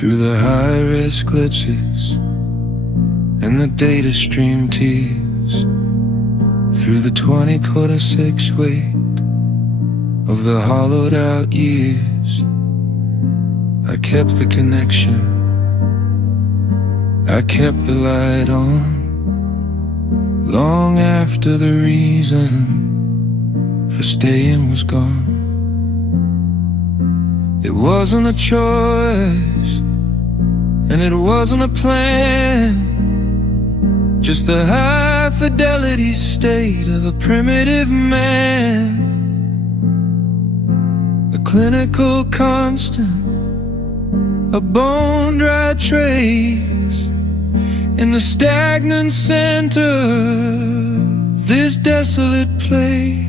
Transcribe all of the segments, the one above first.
through the high-res glitches and the data stream tears, through the 20/6 weight of the hollowed out years. I kept the connection, I kept the light on, long after the reason for staying was gone. It wasn't a choice, and it wasn't a plan, just the high fidelity state of a primitive man. A clinical constant, a bone-dry trace in the stagnant center of this desolate place.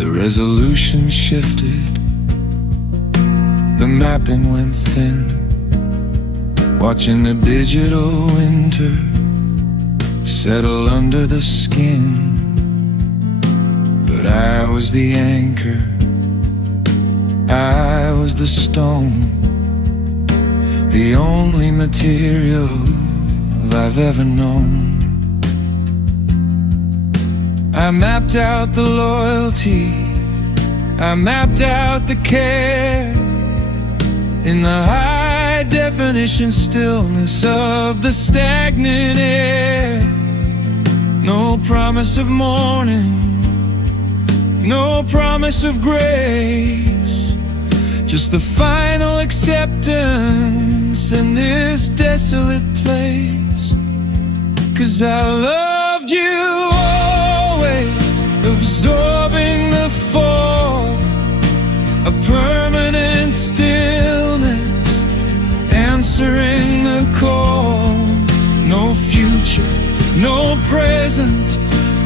The resolution shifted, the mapping went thin, watching the digital winter settle under the skin. But I was the anchor, I was the stone, the only material I've ever known. I mapped out the loyalty, I mapped out the care, in the high definition stillness of the stagnant air. No promise of morning, no promise of grace, just the final acceptance in this desolate place. 'Cause I loved you always, absorbing the fall, a permanent stillness, answering the call. No future, no present,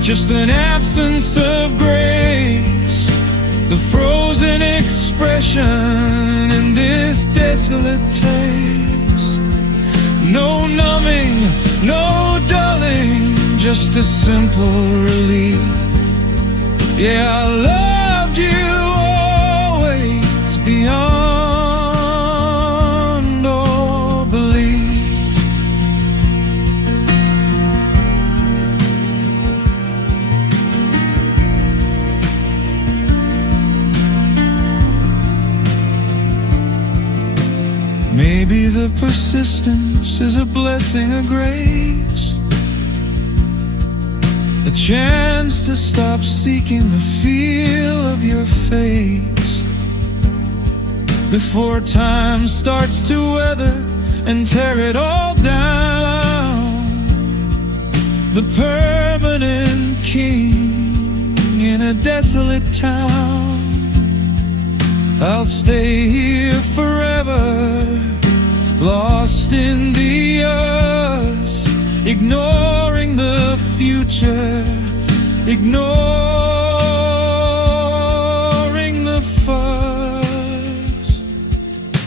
just an absence of grace, the frozen expression in this desolate place. No numbing, no dulling, just a simple relief. Yeah, I loved you always, beyond all belief. Maybe the persistence is a blessing of grace, a chance to stop seeking the feel of your face before time starts to weather and tear it all down. The permanent king in a desolate town. I'll stay here forever, lost in the us, ignoring the future, ignoring the fuss.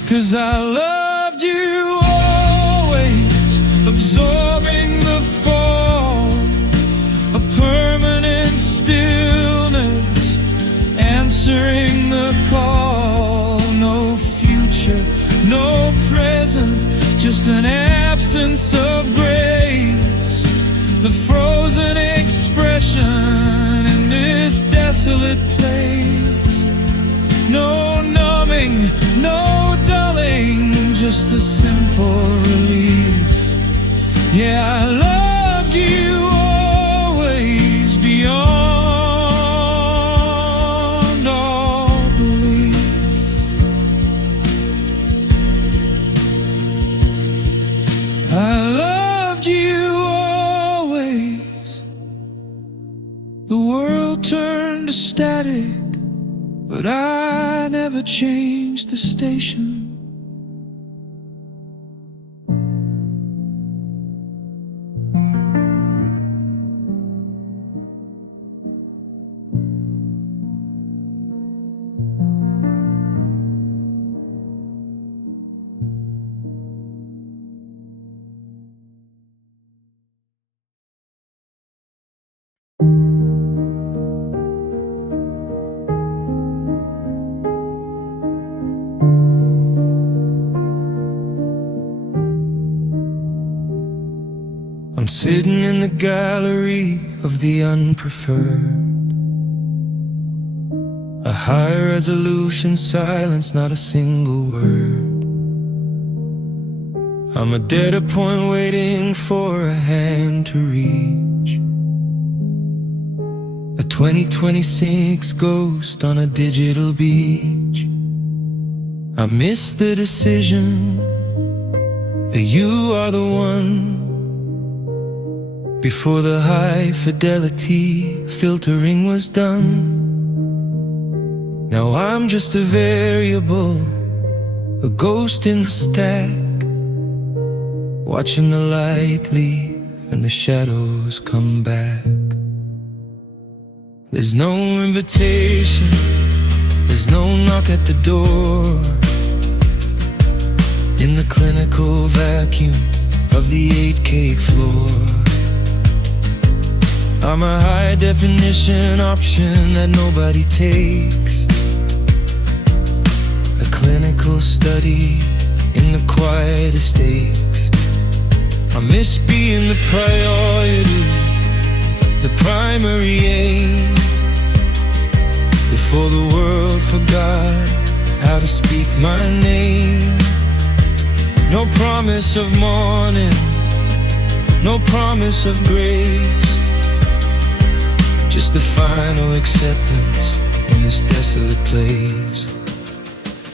'Cause I loved you always, absorbing the fall, a permanent stillness, answering the call. No future, no present, just an absence of grace, the frozen expression in this desolate place. No numbing, no dulling, just a simple relief. Yeah, I loved you always, beyond all belief. I loved you always. The world turned to static, but I never changed the station. I'm sitting in the gallery of the unpreferred. A high resolution silence, not a single word. I'm a data point waiting for a hand to reach. A 2026 ghost on a digital beach. I miss the decision that you are the one. Before the high fidelity filtering was done. Now I'm just a variable, a ghost in the stack, watching the light leave and the shadows come back. There's no invitation, there's no knock at the door. In the clinical vacuum of the 8-cake floor, I'm a high definition option that nobody takes. A clinical study in the quietest stakes. I miss being the priority, the primary aim. Before the world forgot how to speak my name. No promise of morning, no promise of grace. Just the final acceptance in this desolate place.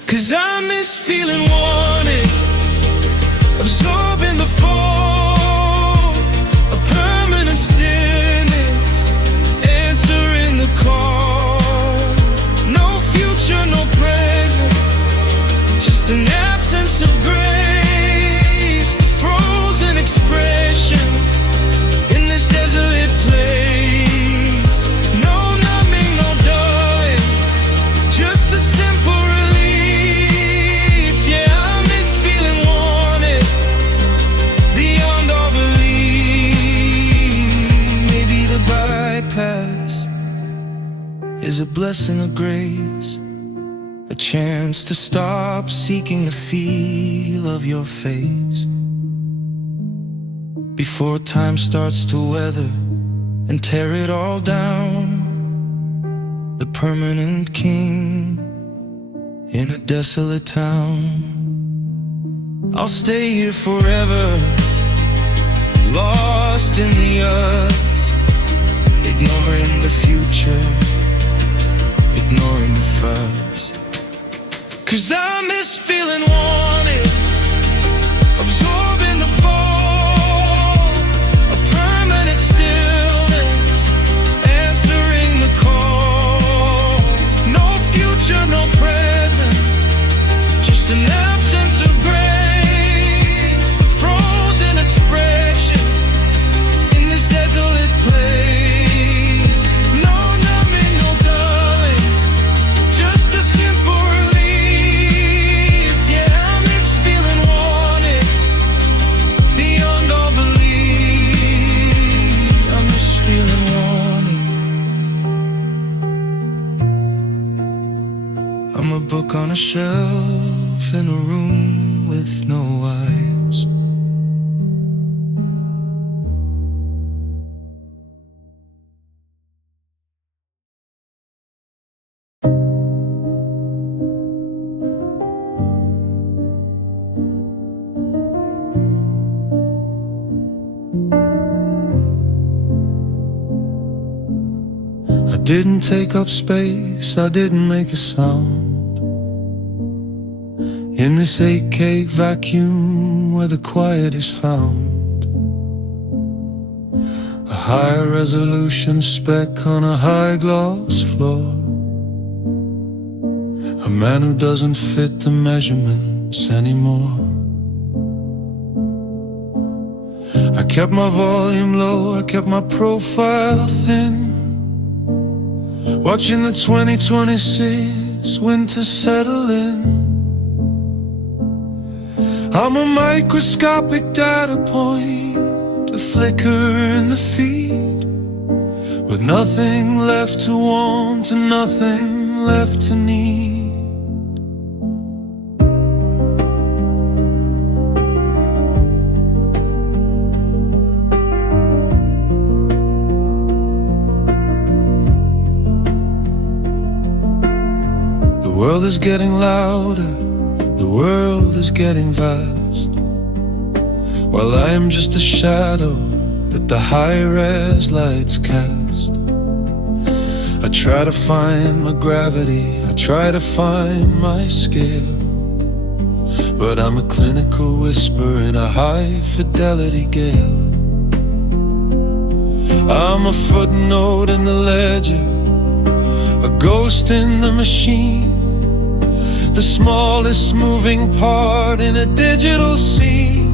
'Cause I miss feeling wanted, absorbing the fall, a permanent stillness, answering the call. No future, no present, just an absence of grace. The frozen expression in this desolate place. No numbing, no dulling, just a simple relief. Yeah, I miss feeling wanted, beyond all belief. Maybe the bypass is a blessing of grace, a chance to stop seeking the feel of your face. Before time starts to weather and tear it all down. The permanent king in a desolate town. I'll stay here forever, lost in the us, ignoring the future, ignoring the fuss. 'Cause I miss feeling wanted, absorbing the fall, a permanent stillness, answering the call. No future, no present, just an absence of grace. The frozen expression in this desolate place. No numbing, no dulling, just a simple relief. Yeah, I miss feeling wanted, beyond all belief. I miss feeling wanted. I'm a book on a shelf in a room with no eyes. I didn't take up space, I didn't make a sound. In this 8-cake vacuum where the quiet is found. A high resolution speck on a high gloss floor. A man who doesn't fit the measurements anymore. I kept my volume low, I kept my profile thin, watching the 2026 winter settle in. I'm a microscopic data point, a flicker in the feed, with nothing left to want and nothing left to need. world is getting louder, the world is getting vast, while I am just a shadow that the high-res lights cast. I try to find my gravity, I try to find my scale, but I'm a clinical whisper in a high-fidelity gale. I'm a footnote in the ledger, a ghost in the machine, the smallest moving part in a digital scene.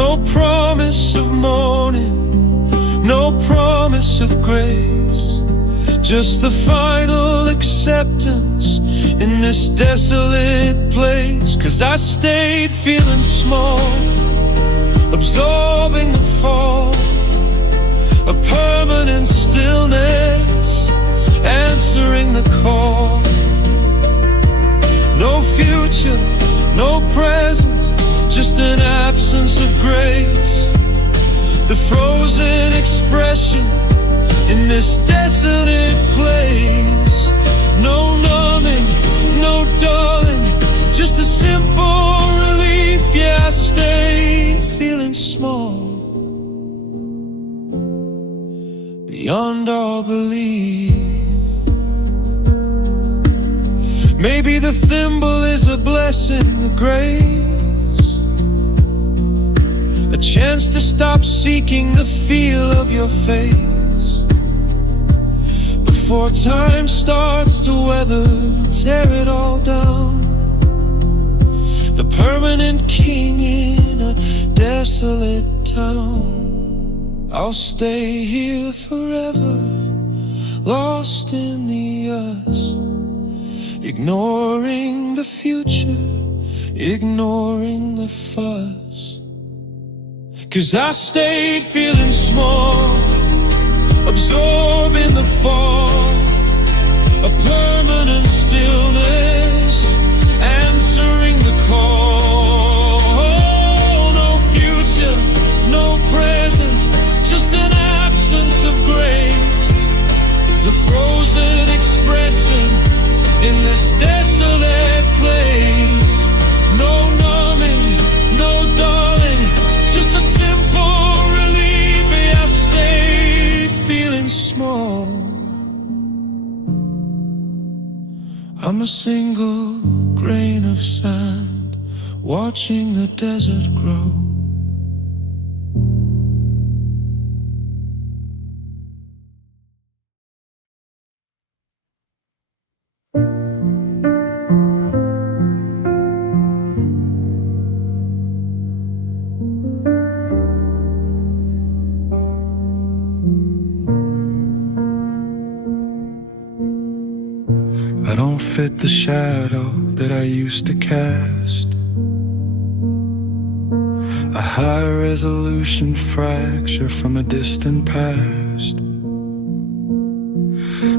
No promise of morning, no promise of grace, just the final acceptance in this desolate place. 'Cause I stayed feeling small, absorbing the fall, a permanent stillness, answering the call. No future, no present, just an absence of grace, the frozen expression in this desolate place. No numbing, no dulling, just a simple relief. Yeah, I stayed feeling small, beyond all belief. Maybe the thimble is a blessing, a grace, a chance to stop seeking the feel of your face before time starts to weather, tear it all down. The permanent king in a desolate town. I'll stay here forever, lost in the us, ignoring the future, ignoring the fuss. 'Cause I stayed feeling small, absorbing the fall, a permanent stillness, answering the call. No future, no present, just an absence of grace, the frozen expression in this desolate place. No numbing, no darling, just a simple relief. I stayed feeling small. I'm a single grain of sand, watching the desert grow. I don't fit the shadow that I used to cast, a high-resolution fracture from a distant past.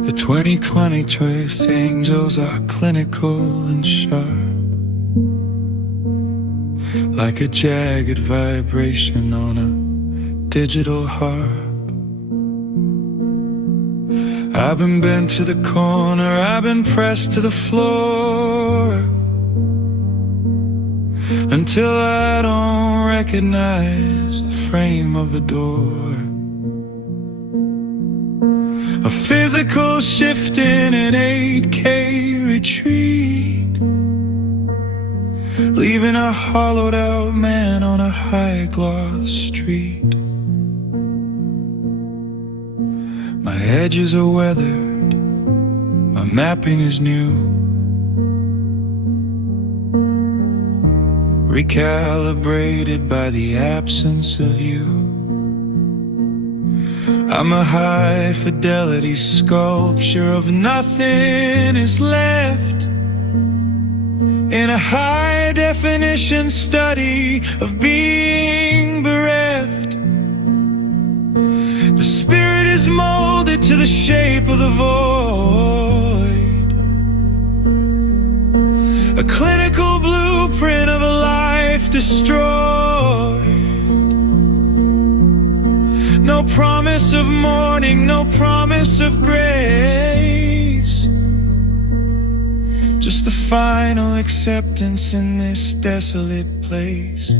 The 2020 trace angels are clinical and sharp, like a jagged vibration on a digital harp. I've been bent to the corner, I've been pressed to the floor, until I don't recognize the frame of the door. A physical shift in an 8K retreat, leaving a hollowed out man on a high-gloss street. My edges are weathered, my mapping is new, recalibrated by the absence of you. I'm a high-fidelity sculpture of nothing is left, in a high-definition study of being bereft. The spirit is molded to the shape of the void, a clinical blueprint of a life destroyed. No promise of morning, no promise of grace, just the final acceptance in this desolate place.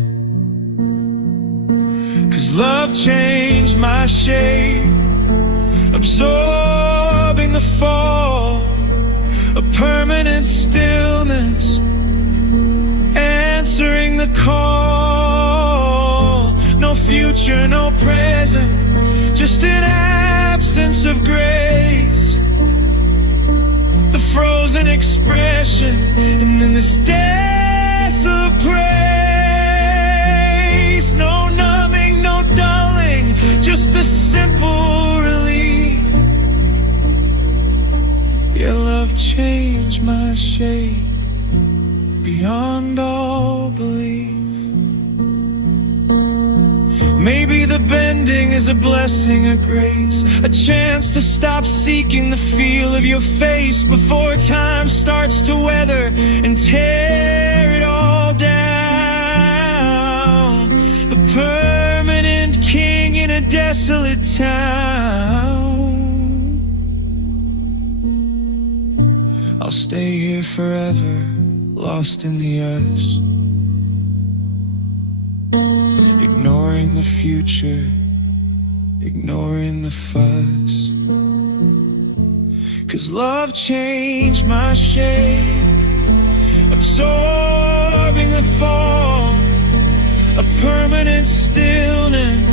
'Cause love changed my shape, absorbing the fall, a permanent stillness, answering the call. No future, no present, just an absence of grace, the frozen expression, and in this desolate place, no numbing, no dulling, just a simple relief. Your love changed my shape beyond all belief. Maybe the bending is a blessing, a grace, a chance to stop seeking the feel of your face before time starts to weather and tear it all down. The permanent king in a desolate town. I'll stay here forever, lost in the us, ignoring the future, ignoring the fuss. 'Cause love changed my shape, absorbing the fall, a permanent stillness,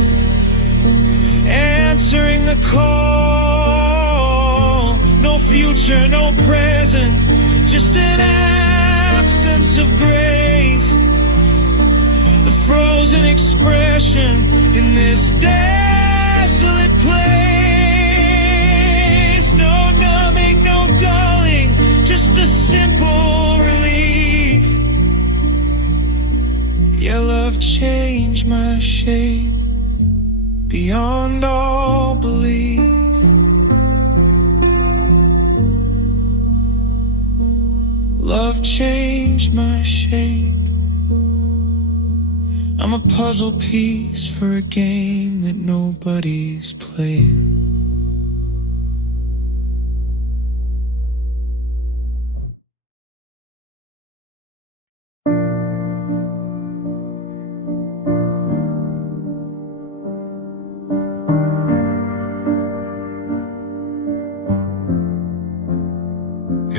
answering the call. No future, no present, just an absence of grace, the frozen expression in this desolate place. No numbing, no dulling, just a simple relief. Your love changed my shape beyond all belief. Love changed my shape. I'm a puzzle piece for a game that nobody's playing.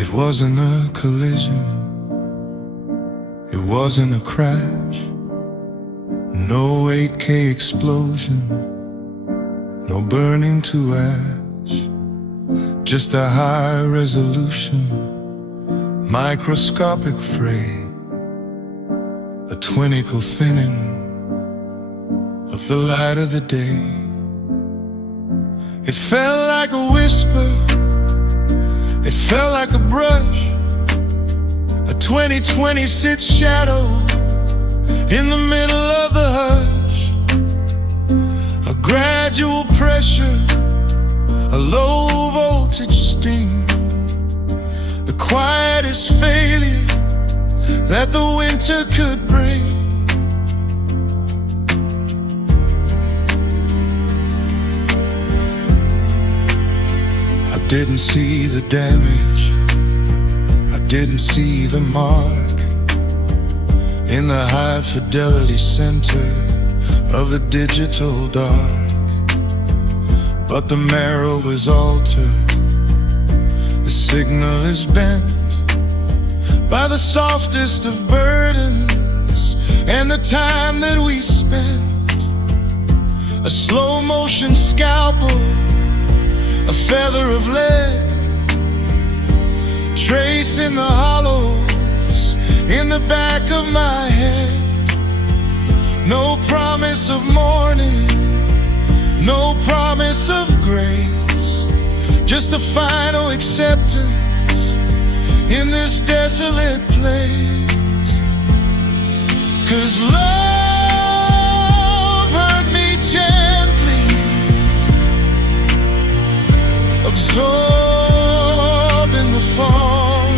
It wasn't a collision, it wasn't a crash, no 8K explosion, no burning to ash, just a high resolution, microscopic fray, a twinical thinning of the light of the day. It felt like a whisper, it felt like a brush, a 2026 shadow in the middle of the hush, a gradual pressure, a low voltage sting, the quietest failure that the winter could bring. I didn't see the damage, I didn't see the mark in the high fidelity center of the digital dark. But the marrow is altered, the signal is bent by the softest of burdens and the time that we spent. A slow motion scalpel, a feather of lead, tracing the hollows in the back of my head. No promise of morning, no promise of grace, just a final acceptance in this desolate place. 'Cause love hurt me gently, absorbing the fall,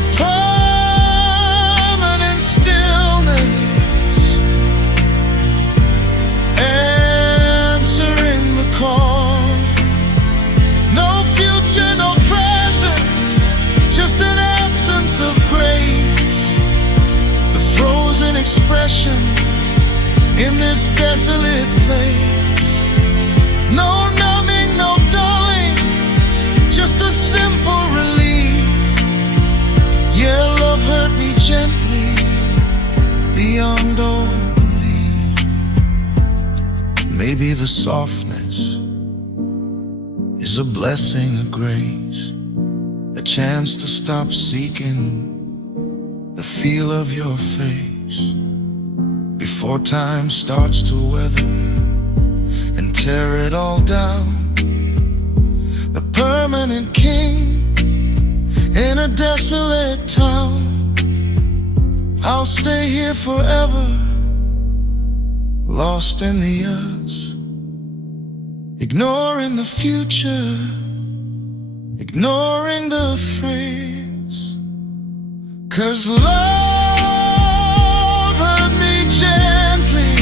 a permanent stillness, answering the call. No future, no present, this desolate place. No numbing, no dulling, just a simple relief. Yeah, love hurt me gently, beyond all belief. Maybe the softness is a blessing, a grace, a chance to stop seeking the feel of your face before time starts to weather and tear it all down. The permanent king in a desolate town. I'll stay here forever, lost in the us, ignoring the future, ignoring the phrase. 'Cause love hurt me gently,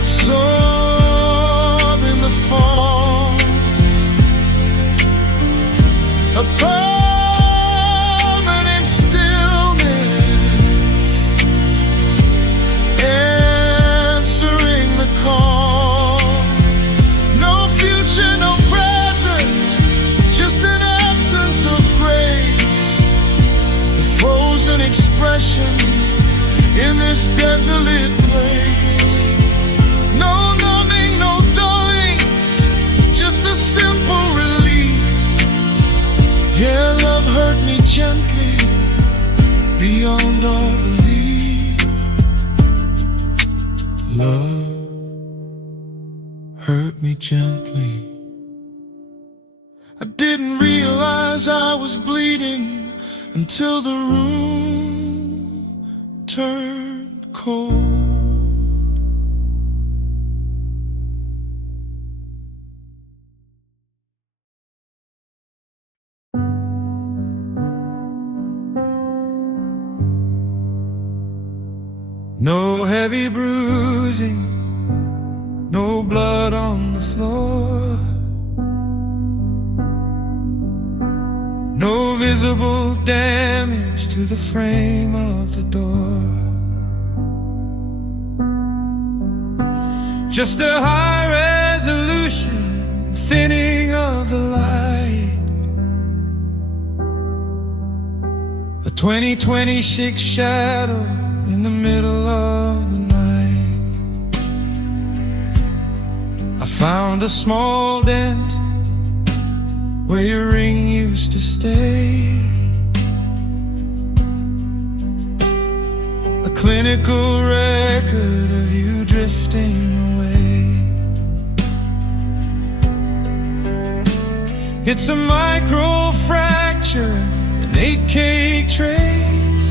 absorbing the fall, a permanent stillness, answering the call. No future, no present, just an absence of grace, the frozen expression in this desolate place. No numbing, no dulling, just a simple relief. Yeah, love hurt me gently, beyond all belief. Love hurt me gently. I didn't realize I was bleeding until the room turned cold. No heavy bruising, no blood on the floor, no visible damage to the frame of the door. Just a high resolution thinning of the light, a 20/26 shadow in the middle of the night. I found a small dent where your ring used to stay, a clinical record of you drifting away. It's a micro fracture, an 8-cake trace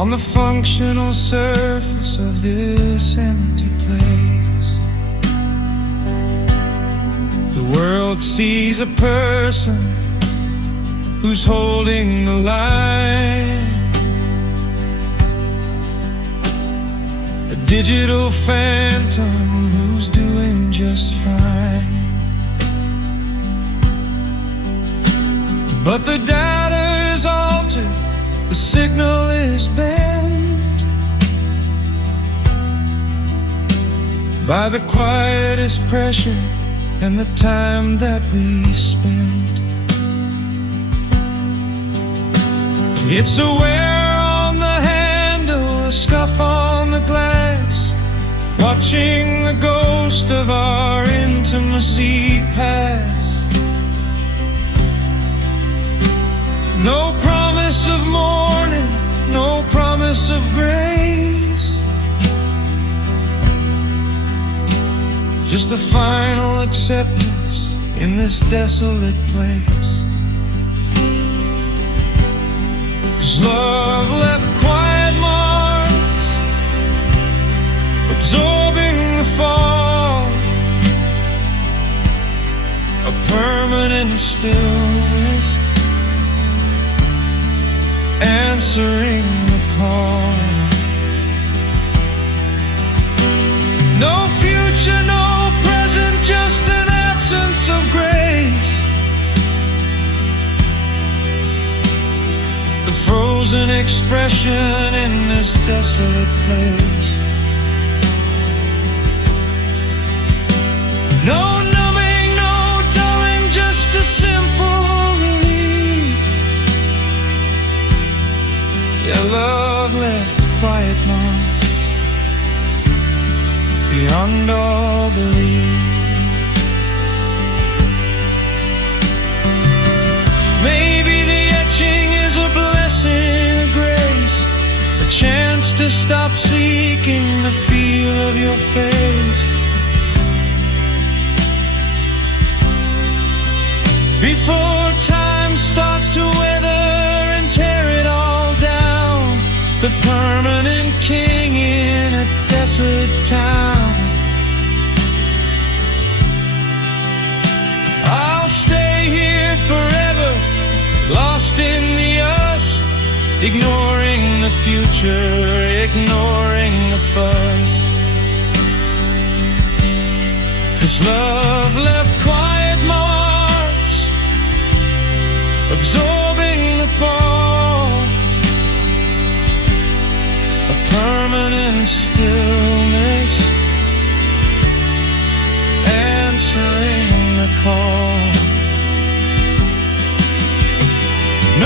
on the functional surface of this empty place. The world sees a person who's holding the line, a digital phantom who's doing just fine. But the data is altered, the signal is bent by the quietest pressure and the time that we spent. It's a wear on the handle, a scuff on the glass, watching the ghost of our intimacy pass. No promise of morning, no promise of grace, just a final acceptance in this desolate place. 'Cause love left quiet marks, absorbing the fall, a permanent stillness, answering the call. No future, no present, just an absence of grace, the frozen frozen expression in this desolate place. No numbing, no dulling, just a simple relief. Your love left quiet marks beyond all belief. Maybe the etching is a blessing, a grace, a chance to stop seeking the feel of your face. Before time starts to weather and tear it all down, the permanent king in a desolate town. I'll stay here forever, lost in the us, ignoring the future, ignoring the fuss. 'Cause love left quiet marks, absorbing the fall, a permanent stillness, answering the call.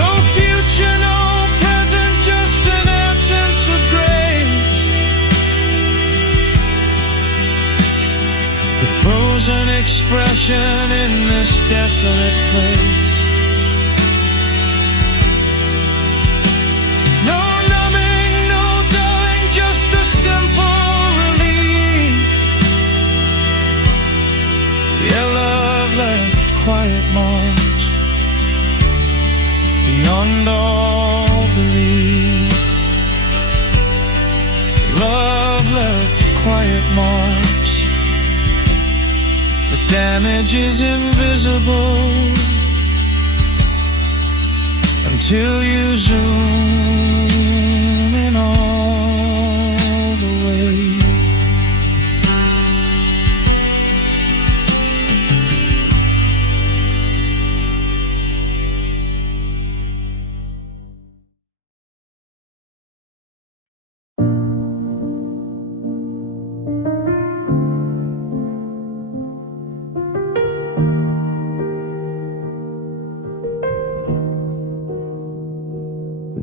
No future, no present, just an absence of grace. The frozen expression in this desolate place. No numbing, no dulling, just a simple relief. Your love left quiet marks beyond all belief. Love left quiet marks. The damage is invisible until you zoom in all the way.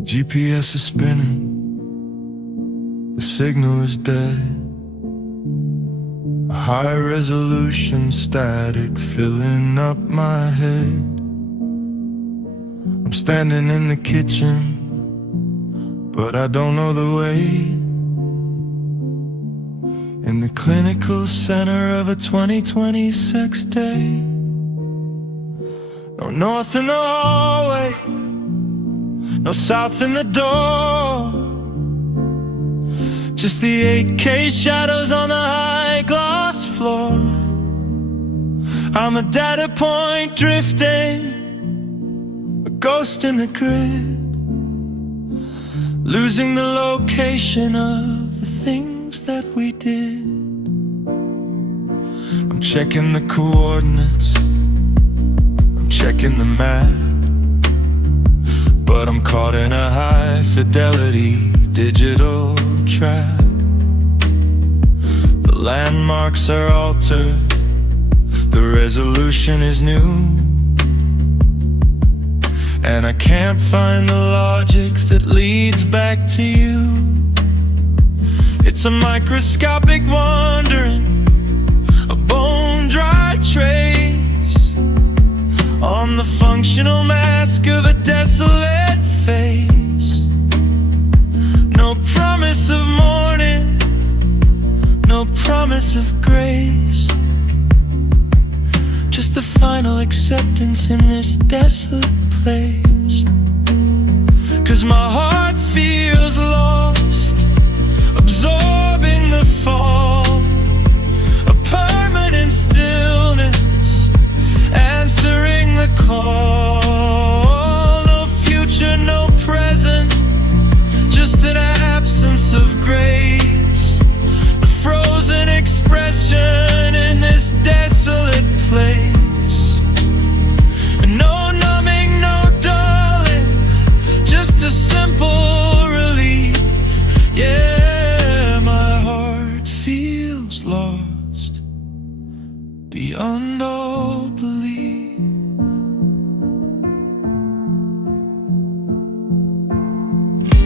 GPS is spinning, the signal is dead. A high resolution static filling up my head. I'm standing in the kitchen, but I don't know the way. In the clinical center of a 2020 sex day. No north in the hallway, no south in the door, just the 8K shadows on the high glass floor. I'm a data point drifting, a ghost in the grid, losing the location of the things that we did. I'm checking the coordinates, I'm checking the map, but I'm caught in a high-fidelity digital trap. The landmarks are altered, the resolution is new, and I can't find the logic that leads back to you. It's a microscopic wandering, a bone-dry trace on the functional mask of a desolate face. No promise of morning, no promise of grace, just the final acceptance in this desolate place. 'Cause my heart feels lost, absorbing the fall, a permanent stillness, answering the call. No future, no present, just an absence of grace. The frozen expression in this desolate place. And no numbing, no dulling, just a simple relief. Yeah, my heart feels lost beyond all belief.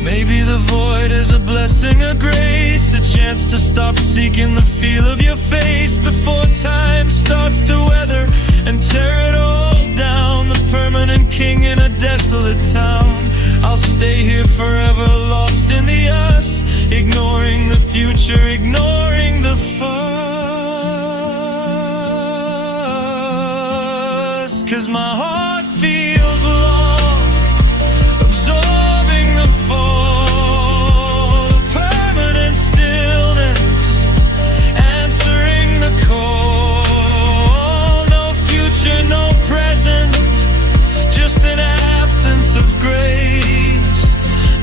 Maybe the void is a blessing, a grace, a chance to stop seeking the feel of your face before time starts to weather and tear it all down. The permanent king in a desolate town. I'll stay here forever, lost in the us, ignoring the future, ignoring the fuss. 'Cause my heart feels lost, absorbing the fall, permanent stillness, answering the call. No future, no present, just an absence of grace,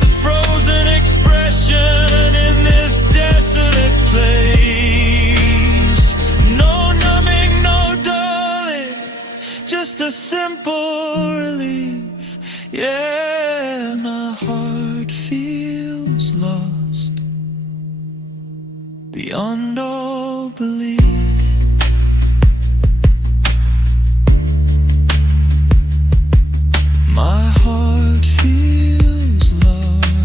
the frozen expression in this desolate place. No numbing, no dulling, just a simple relief. Yeah, my heart feels lost beyond all belief. My heart feels lost.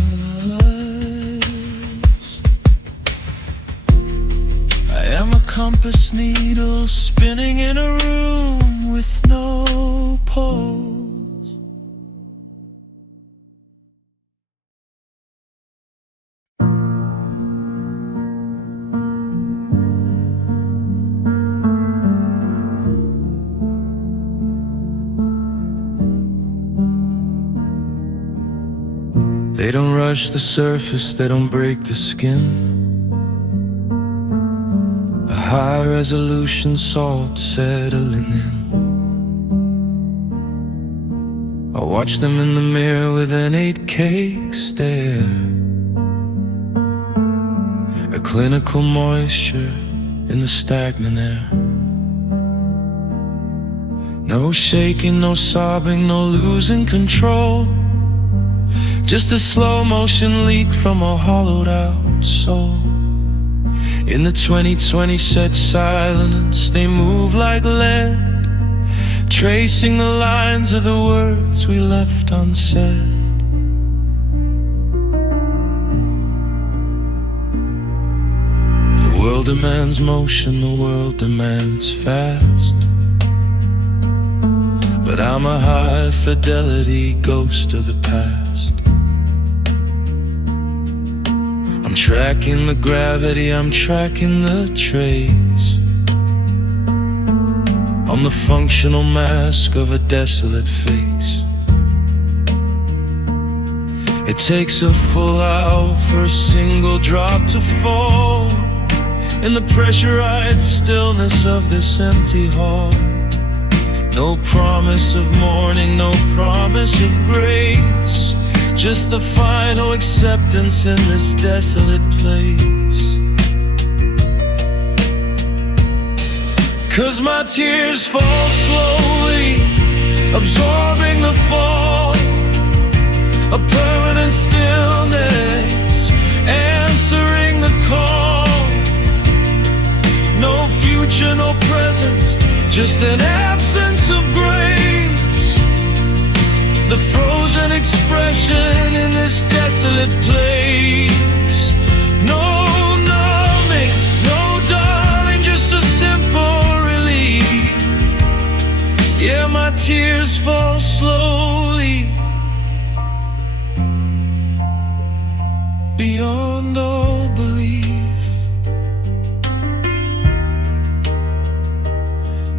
I am a compass needle spinning in a room with no pole. They don't rush the surface, they don't break the skin. A high resolution salt settling in. I watch them in the mirror with an 8K stare. A clinical moisture in the stagnant air. No shaking, no sobbing, no losing control. Just a slow motion leak from a hollowed out soul. In the 2020 set silence, they move like lead, tracing the lines of the words we left unsaid. The world demands motion, the world demands fast, but I'm a high fidelity ghost of the past. I'm tracking the gravity, I'm tracking the trace on the functional mask of a desolate face. It takes a full hour for a single drop to fall in the pressurized stillness of this empty hall. No promise of morning, no promise of grace, just the final acceptance in this desolate place. 'Cause my tears fall slowly, absorbing the fall, a permanent stillness, answering the call. No future, no present, just an absence of grace, the frozen expression in this desolate place. No numbing, no darling, just a simple relief. Yeah, my tears fall slowly beyond all belief.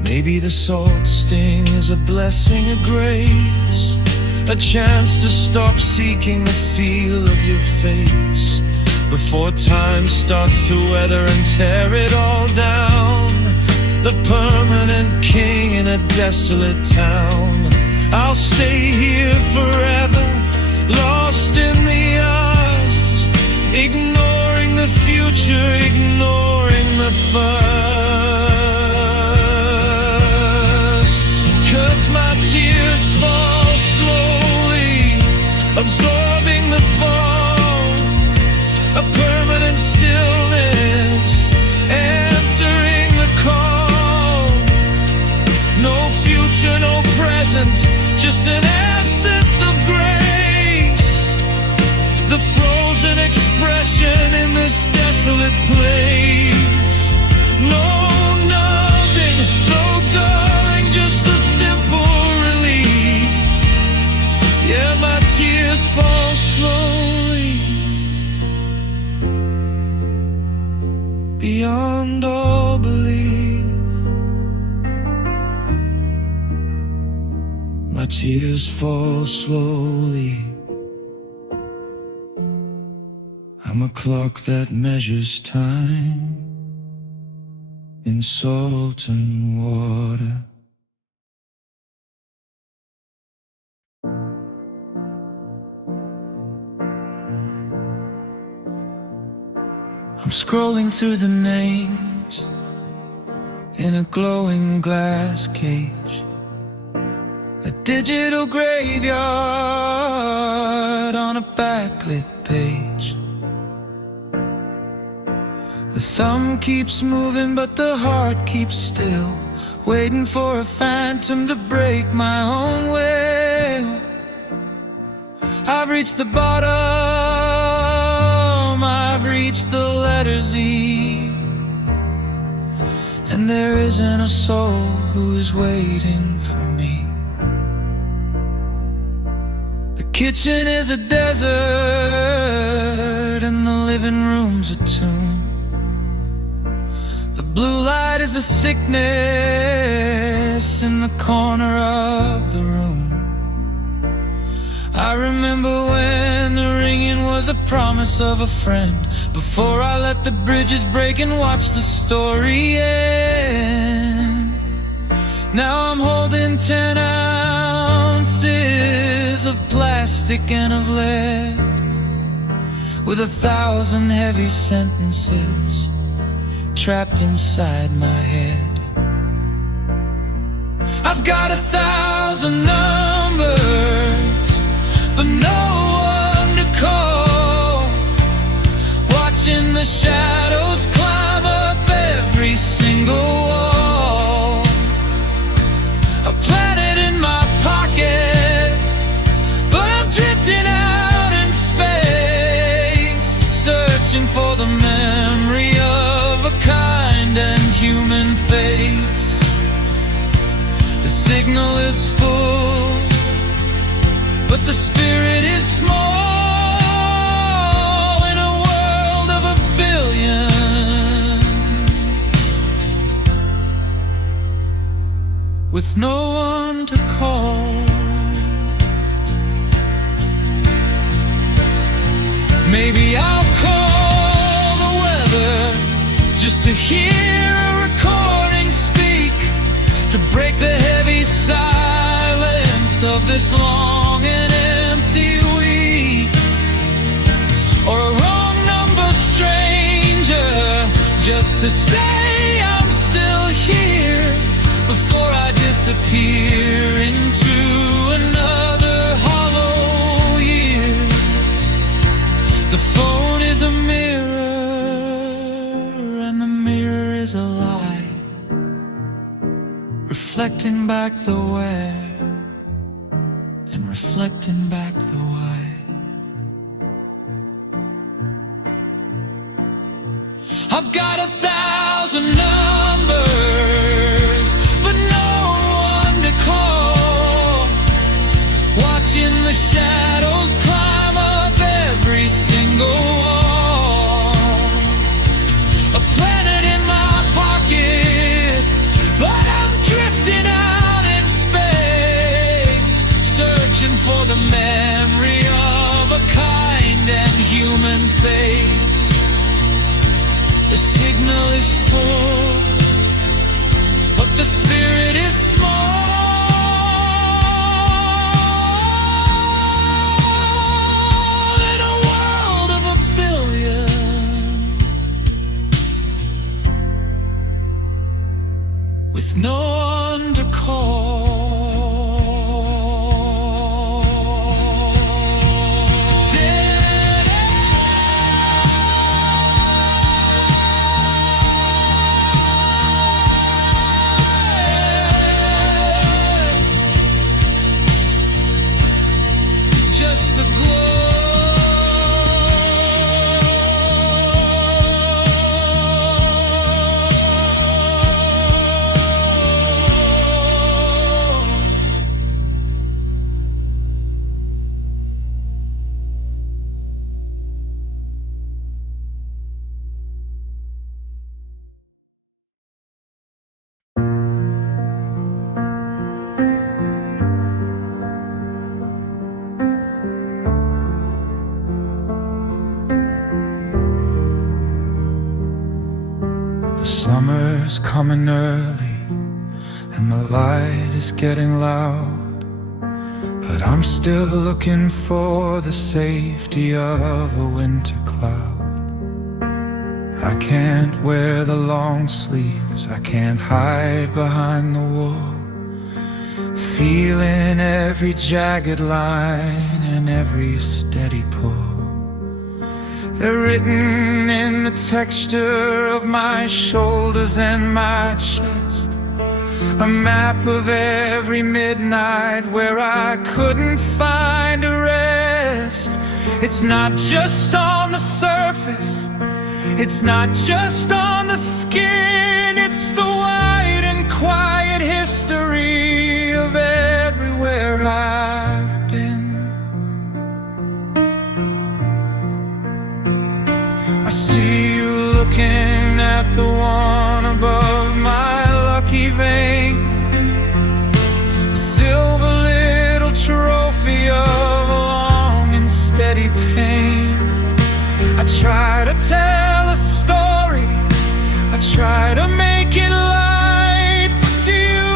Maybe the salt sting is a blessing, a grace, a chance to stop seeking the feel of your face before time starts to weather and tear it all down. The permanent king in a desolate town. I'll stay here forever, lost in the us, ignoring the future, ignoring the fuss. 'Cause my tears fall slowly, absorbing the tears fall slowly beyond all belief. My tears fall slowly. I'm a clock that measures time in salt and water. I'm scrolling through the names in a glowing glass cage, a digital graveyard on a backlit page. The thumb keeps moving but the heart keeps still, waiting for a phantom to break my own will. I've reached the bottom, I've reached the letter Z, and there isn't a soul who is waiting for me. The kitchen is a desert and the living room's a tomb. The blue light is a sickness in the corner of the room. I remember when the ringing was a promise of a friend, before I let the bridges break and watch the story end. Now I'm holding 10 ounces of plastic and of lead, with 1,000 heavy sentences trapped inside my head. I've got 1,000 numbers, but no one to call, watching the shadows climb up every single wall. A planet in my pocket, but I'm drifting out in space, searching for the memory of a kind and human face. The signal is full, but the spirit is small in a world of a billion. With no one to call, maybe I'll call the weather just to hear a recording speak, to break the heavy silence of this long and empty week. Or a wrong number stranger, just to say I'm still here before I disappear into another hollow year. The phone is a mirror, and the mirror is a lie, reflecting back the where and reflecting back the why. I've got 1,000 numbers, but no one to call, watching the shadows climb up every single wall. A planet in my pocket, but I'm drifting out in space, searching for the memory of a kind and human face. The signal is full, but the spirit is small in a world of a billion. With no one to call. Just the glow. Summer's coming early and the light is getting loud, but I'm still looking for the safety of a winter cloud. I can't wear the long sleeves, I can't hide behind the wall, feeling every jagged line and every steady pull. They're written in the texture of my shoulders and my chest, a map of every midnight where I couldn't find a rest. It's not just on the surface, it's not just on the skin, it's the wide and quiet history of everywhere I've been. I see you looking at the one above my lucky vein, the silver little trophy of a long and steady pain. I try to tell a story, I try to make it light, but you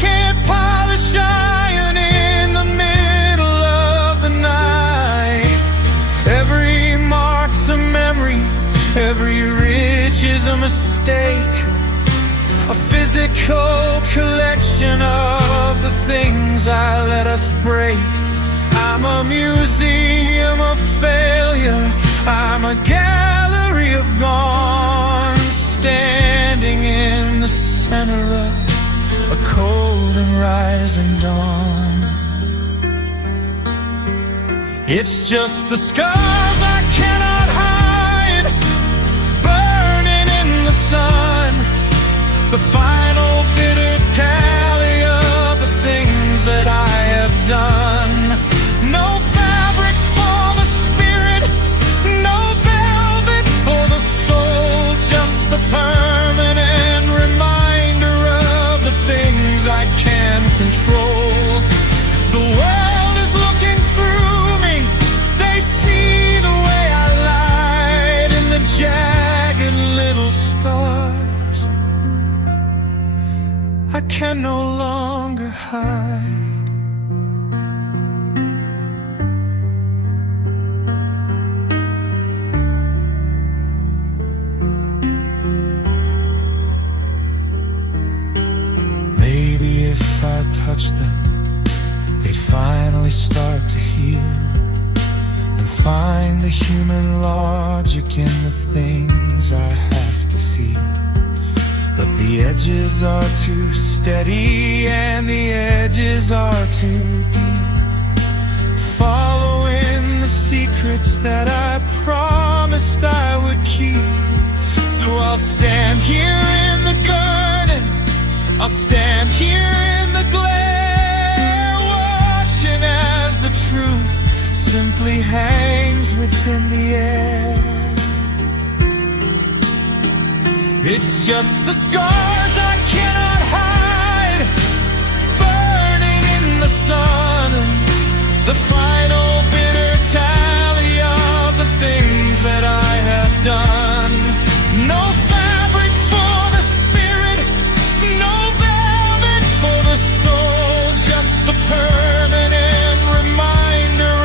can't polish iron in the middle of the night. Every mark's a memory, every ridge is a mistake, a physical collection of the things I let us break. I'm a museum of failure, I'm a gallery of gone, standing in the center of a cold and rising dawn. It's just the scars I cannot hide, burning in the sun, the final bitter tally of the things that I have done. No fabric for the spirit, no velvet for the soul, just the permanent reminder of the things I can't control. The world is looking through me, they see the way I lied in the jagged little scars I can no longer hide. Maybe if I touch them, they'd finally start to heal and find the human logic in the things I have to feel. But the edges are too steady and the edges are too deep, following the secrets that I promised I would keep. So I'll stand here in the garden, I'll stand here in the glare, watching as the truth simply hangs within the air. It's just the scars I cannot hide, burning in the sun, the final bitter tally of the things that I have done. No fabric for the spirit, no velvet for the soul, just the permanent reminder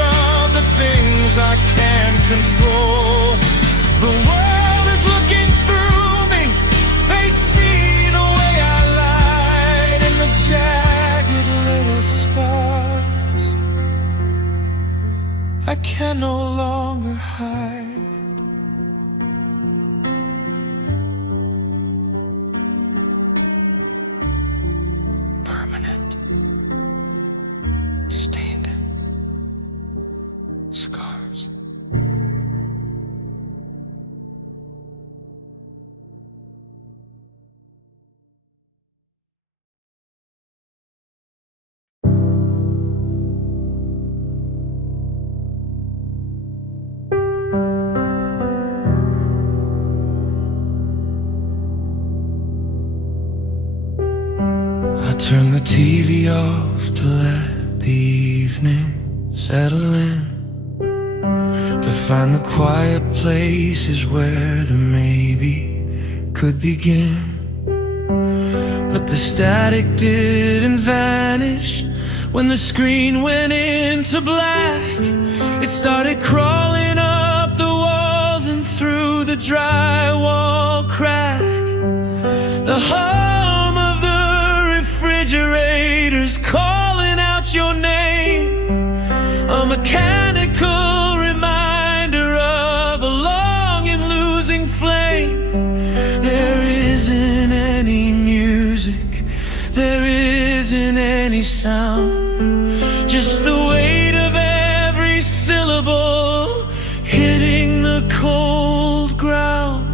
of the things I can't control. The world is looking through me, they see the way I lied in the jagged little scars I can no longer hide. Permanent, standing scars. I turn the TV off to let the evening settle in, to find the quiet places where the maybe could begin. but the static didn't vanish. When the screen went into black, it started crawling up the walls and through the drywall crack. The hum of the refrigerators calling out your name, a mechanical reminder of a long and losing flame. There isn't any music, there isn't any sound, just the weight of every syllable hitting the cold ground.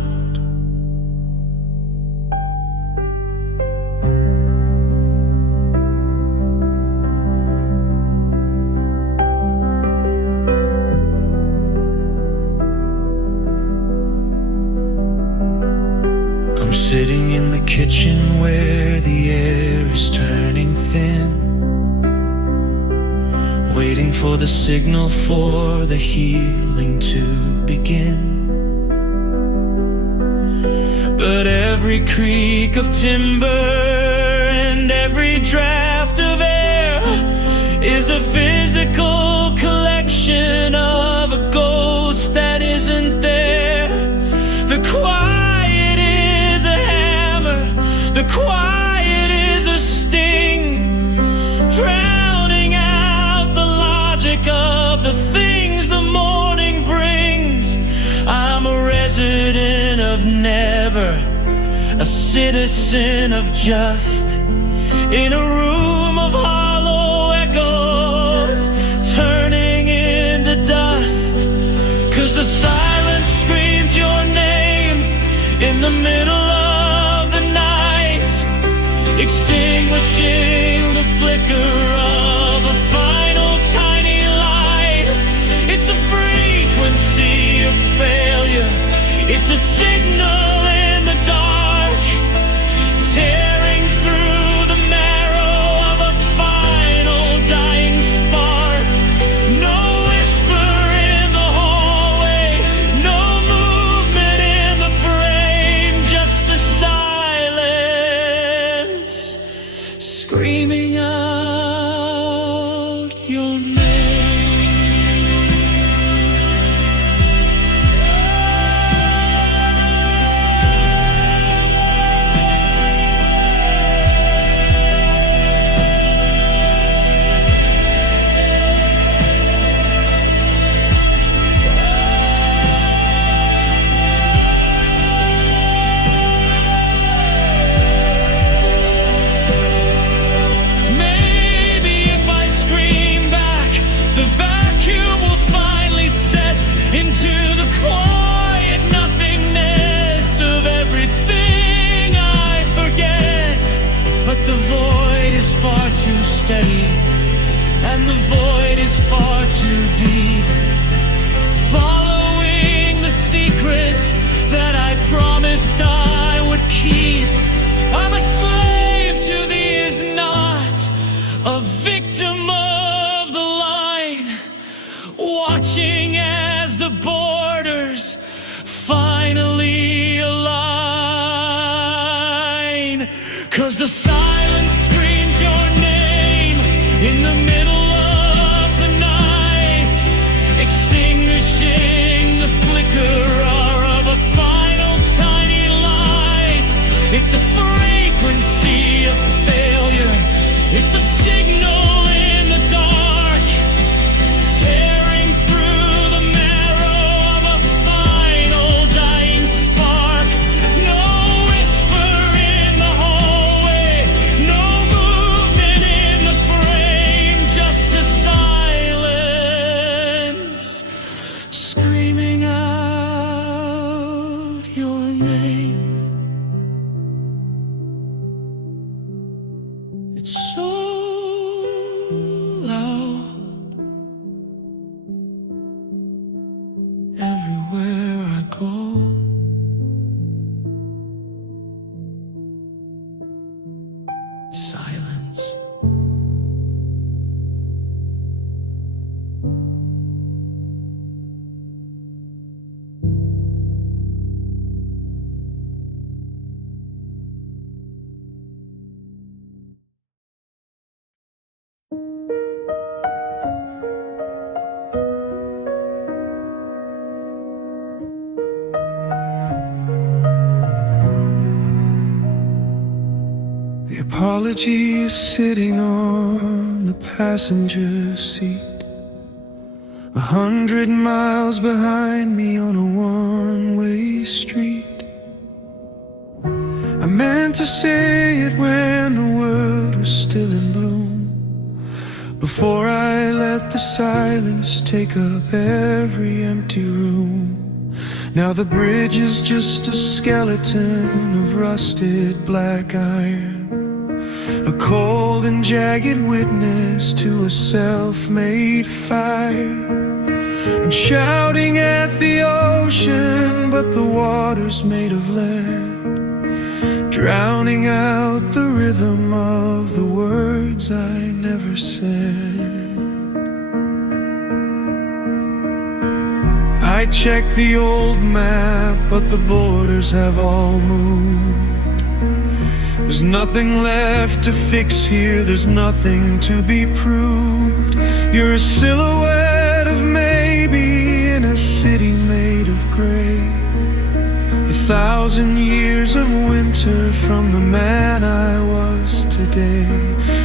I'm sitting in the kitchen where the air is turning thin, waiting for the signal for the healing to begin. But every creak of timber and every draft of air is a physical collection of a ghost that isn't there. The quiet is a hammer, the quiet is a sting, drowning out the logic of the things the morning brings. I'm a resident of never, a citizen of just, in a room of hollow echoes turning into dust. 'Cause the silence screams your name in the middle of the night, extinguishing the flicker of a final tiny light. It's a frequency of failure, it's a signal in the dark, tearing through the marrow of a final dying spark. No whisper in the hallway, no movement in the frame, just the silence screaming out your name. Into the quiet nothingness of everything I forget. But the void is far too steady, and the void is far too deep, following the secrets that I promised I would keep. I'm a slave to these knots, a victim of the line, watching as the borders finally align. 'Cause the silence screams your name in the middle of the night, extinguishing the flicker of a final tiny light. It's a frequency of failure, it's a signal in the dark, tearing through the marrow of a final dying spark. No whisper in the hallway, no movement in the frame, just the silence screaming out your name. It's so loud everywhere I go. Silence. apology is sitting on the passenger seat, 100 miles behind me on a one-way street. I meant to say it when the world was still in bloom, before I let the silence take up every empty room. Now the bridge is just a skeleton of rusted black iron, a cold and jagged witness to a self-made fire. I'm shouting at the ocean, but the water's made of lead, drowning out the rhythm of the words I never said. I checked the old map, but the borders have all moved. There's nothing left to fix here, there's nothing to be proved. You're a silhouette of maybe in a city made of gray, 1,000 years of winter from the man I was today.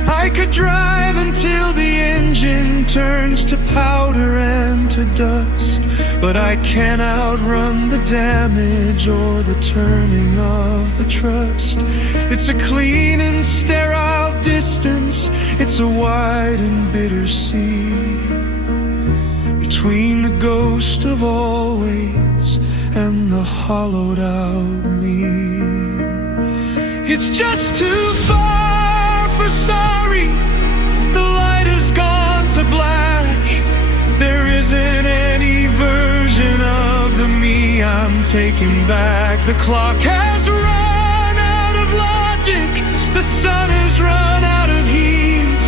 I could drive until the engine turns to powder and to dust, but I can't outrun the damage or the turning of the trust. It's a clean and sterile distance, it's a wide and bitter sea, between the ghost of always and the hollowed out me. It's just too far for sorry, the light has gone to black. There isn't any version of the me I'm taking back. The clock has run out of logic, the sun has run out of heat,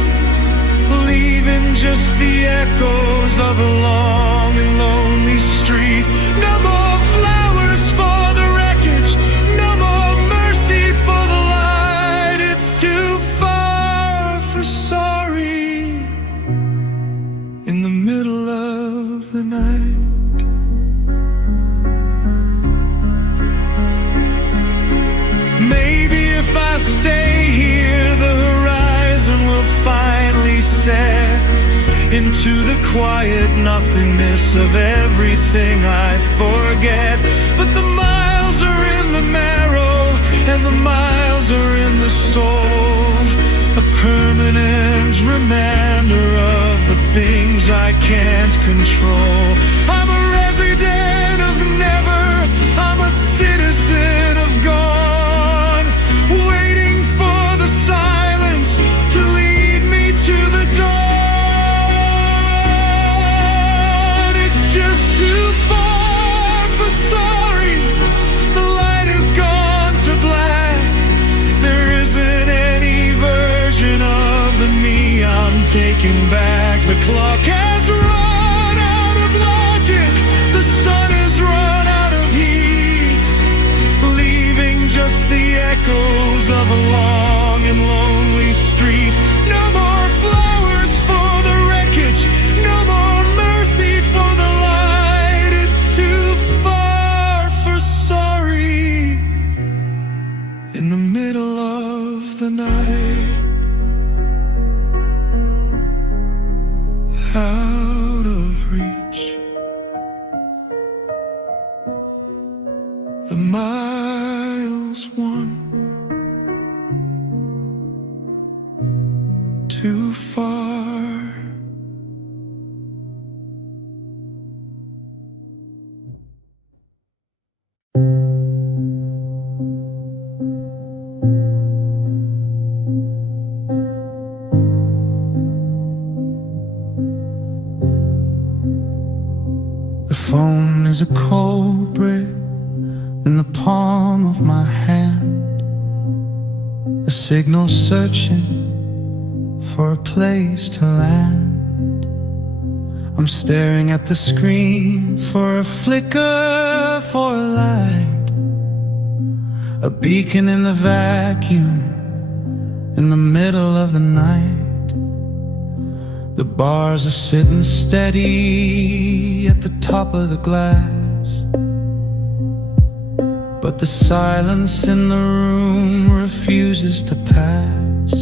leaving just the echoes of a long and lonely street. No more flowers for the wreckage, no more mercy for the light. It's too far for sorry, in the middle of the night. Maybe if I stay here, the horizon will finally set into the quiet nothingness of everything I forget. But the miles are in the marrow, and the miles are in the soul, a permanent reminder of the things I can't control. I'm a resident of never, I'm a citizen of gone, waiting for the silence to lead me to the dawn. It's just too far for sorry, the light has gone to black. There isn't any version of the me I'm taking back. The clock has run out of logic, the sun has run out of heat, leaving just the echoes of a long and lonely street. No more flowers for the wreckage, no more mercy for the light. It's too far for sorry, in the middle of the night. Out of reach, the miles won, too far. The phone is a cold brick in the palm of my hand, a signal searching for a place to land. I'm staring at the screen for a flicker, for a light, a beacon in the vacuum, in the middle of the night. The bars are sitting steady at the top of the glass, but the silence in the room refuses to pass.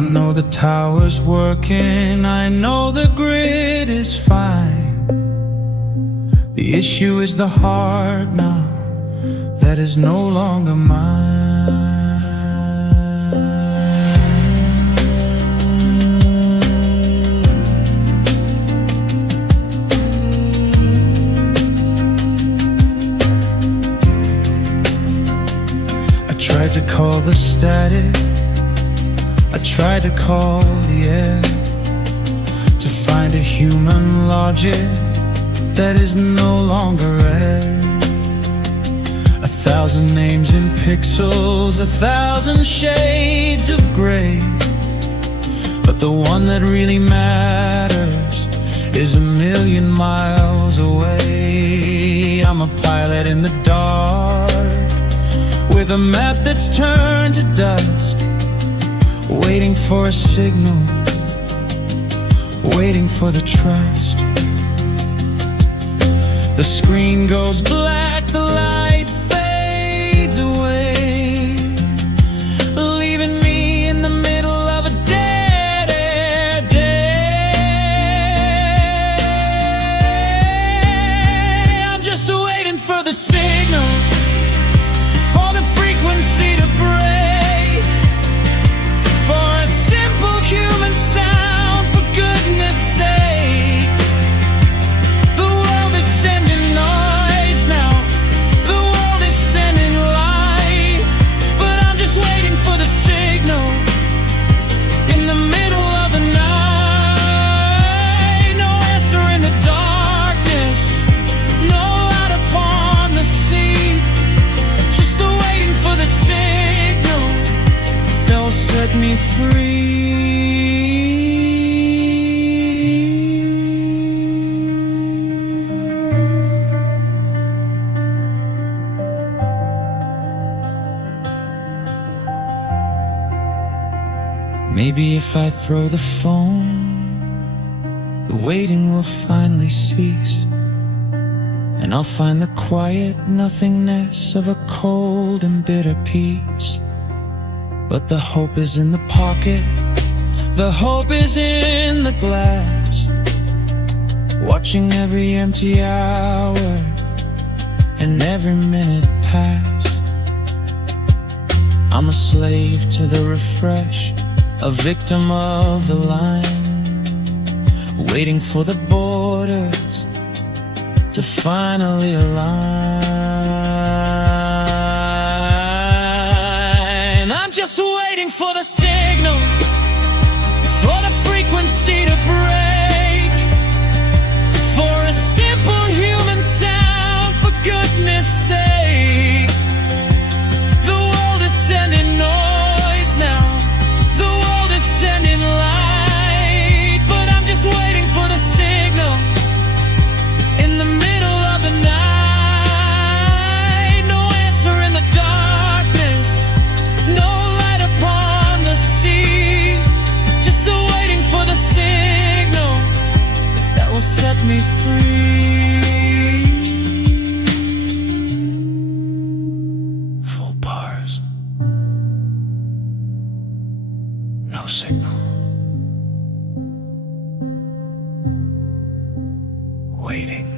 I know the tower's working, I know the grid is fine. The issue is the heart now that is no longer mine. I tried to call the static, I tried to call the air, to find a human logic that is no longer rare. 1,000 names in pixels, 1,000 shades of gray, but the one that really matters is 1,000,000 miles away. I'm a pilot in the dark, with a map that's turned to dust, waiting for a signal, waiting for the trust. The screen goes black, the light fades away, leaving me in the middle of a dead air day. I'm just waiting for the signal, for the frequency to break, for a simple human sound, for goodness sake. The world is sending noise now, the world is sending light, but I'm just waiting for the signal in the middle of the night. No answer in the darkness, no light upon the sea, just waiting for the signal that will set me free. Maybe if I throw the phone, the waiting will finally cease, and I'll find the quiet nothingness of a cold and bitter peace. But the hope is in the pocket, the hope is in the glass, watching every empty hour and every minute pass. I'm a slave to the refresh, a victim of the line, waiting for the borders to finally align. I'm just waiting for the signal, for the frequency to break, for a simple human sound, for goodness sake. The world is sending noise now, the world is sending light, but I'm just waiting for the signal in the middle of the night. No answer in the darkness, no light upon the sea, just waiting for the signal that will set me free. Full bars, no signal, waiting.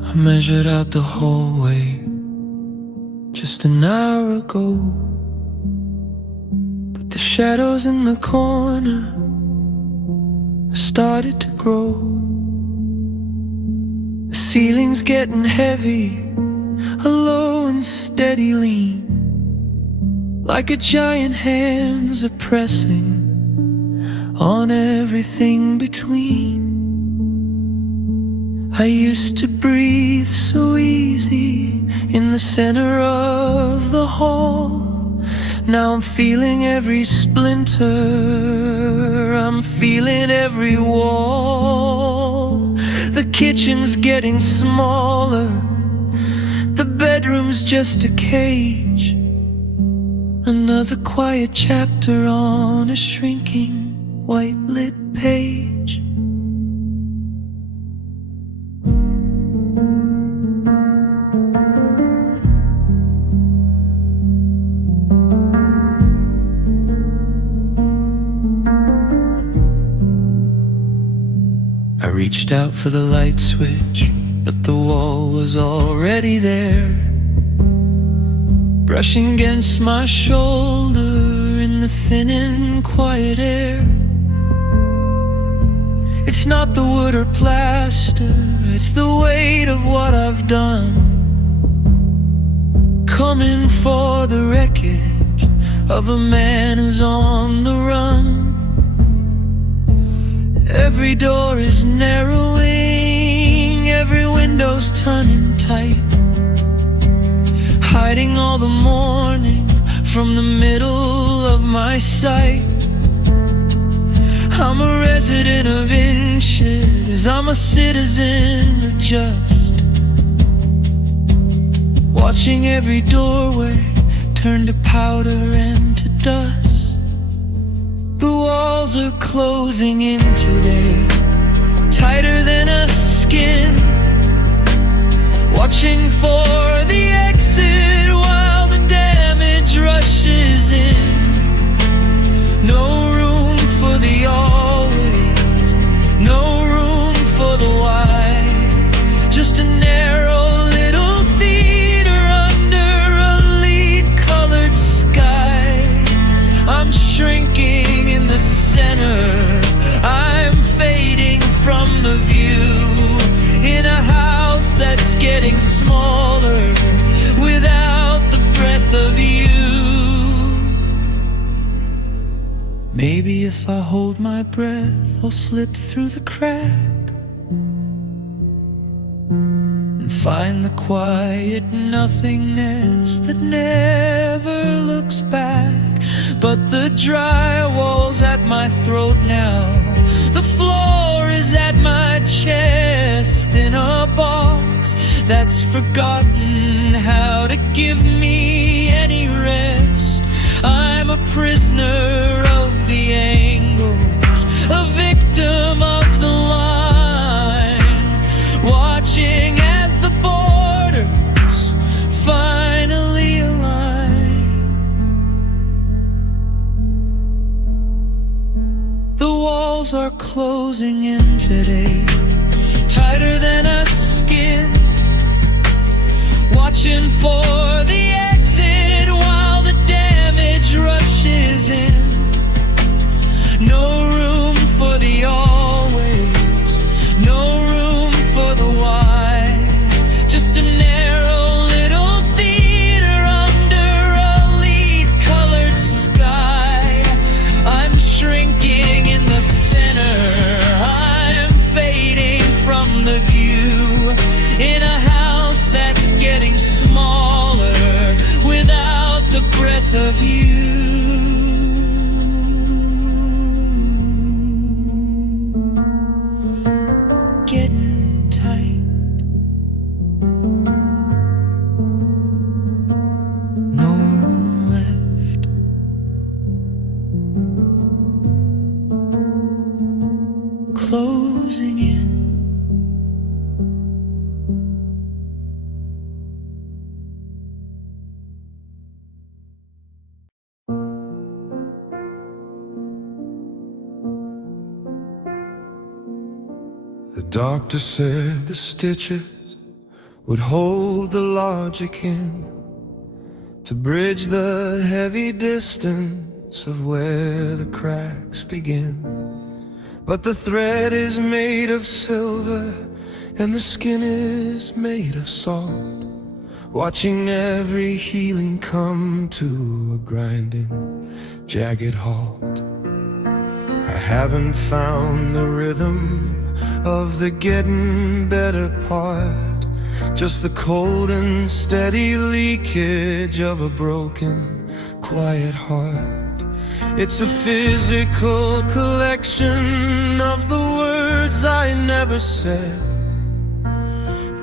I measured out the hallway just an hour ago, but the shadows in the corner started to grow. The ceiling's getting heavy, a low and steady lean, like a giant hand's are pressing on everything between. I used to breathe so easy in the center of the hall. Now I'm feeling every splinter, I'm feeling every wall. The kitchen's getting smaller, bedroom's just a cage, another quiet chapter on a shrinking white lit page. I reached out for the light switch, but the wall was already there, brushing against my shoulder in the thin and quiet air. It's not the wood or plaster, it's the weight of what I've done, coming for the wreckage of a man who's on the run. Every door is narrowing, every window's turning tight, hiding all the morning from the middle of my sight. I'm a resident of inches, I'm a citizen of just, watching every doorway turn to powder and to dust. The walls are closing in today, tighter than a skin, watching for the exit while the damage rushes in. No room for the always, no room for the why, just a narrow little theater under a lead-colored sky. I'm shrinking in the center, I'm fading from the view, in a house that's getting smaller without the breath of you. Maybe if I hold my breath, I'll slip through the crack and find the quiet nothingness that never looks back. But the drywall's at my throat now, the floor is at my chest, in a box that's forgotten how to give me any rest. I'm a prisoner of the angles, a victim of the line, watching as the borders finally align. The walls are closing in today, tighter than a skin, watching for the exit while the damage rushes in. No room for the always, no room for the why, just a narrow little theater under a lead-colored sky. I'm shrinking in the center, I'm fading from the view, in a house that's getting smaller without the breath of you. Getting tight, no room left, closing in. The doctor said the stitches would hold the logic in, to bridge the heavy distance of where the cracks begin. But the thread is made of silver and the skin is made of salt, watching every healing come to a grinding, jagged halt. I haven't found the rhythm of the getting better part, just the cold and steady leakage of a broken, quiet heart. It's a physical collection of the words I never said,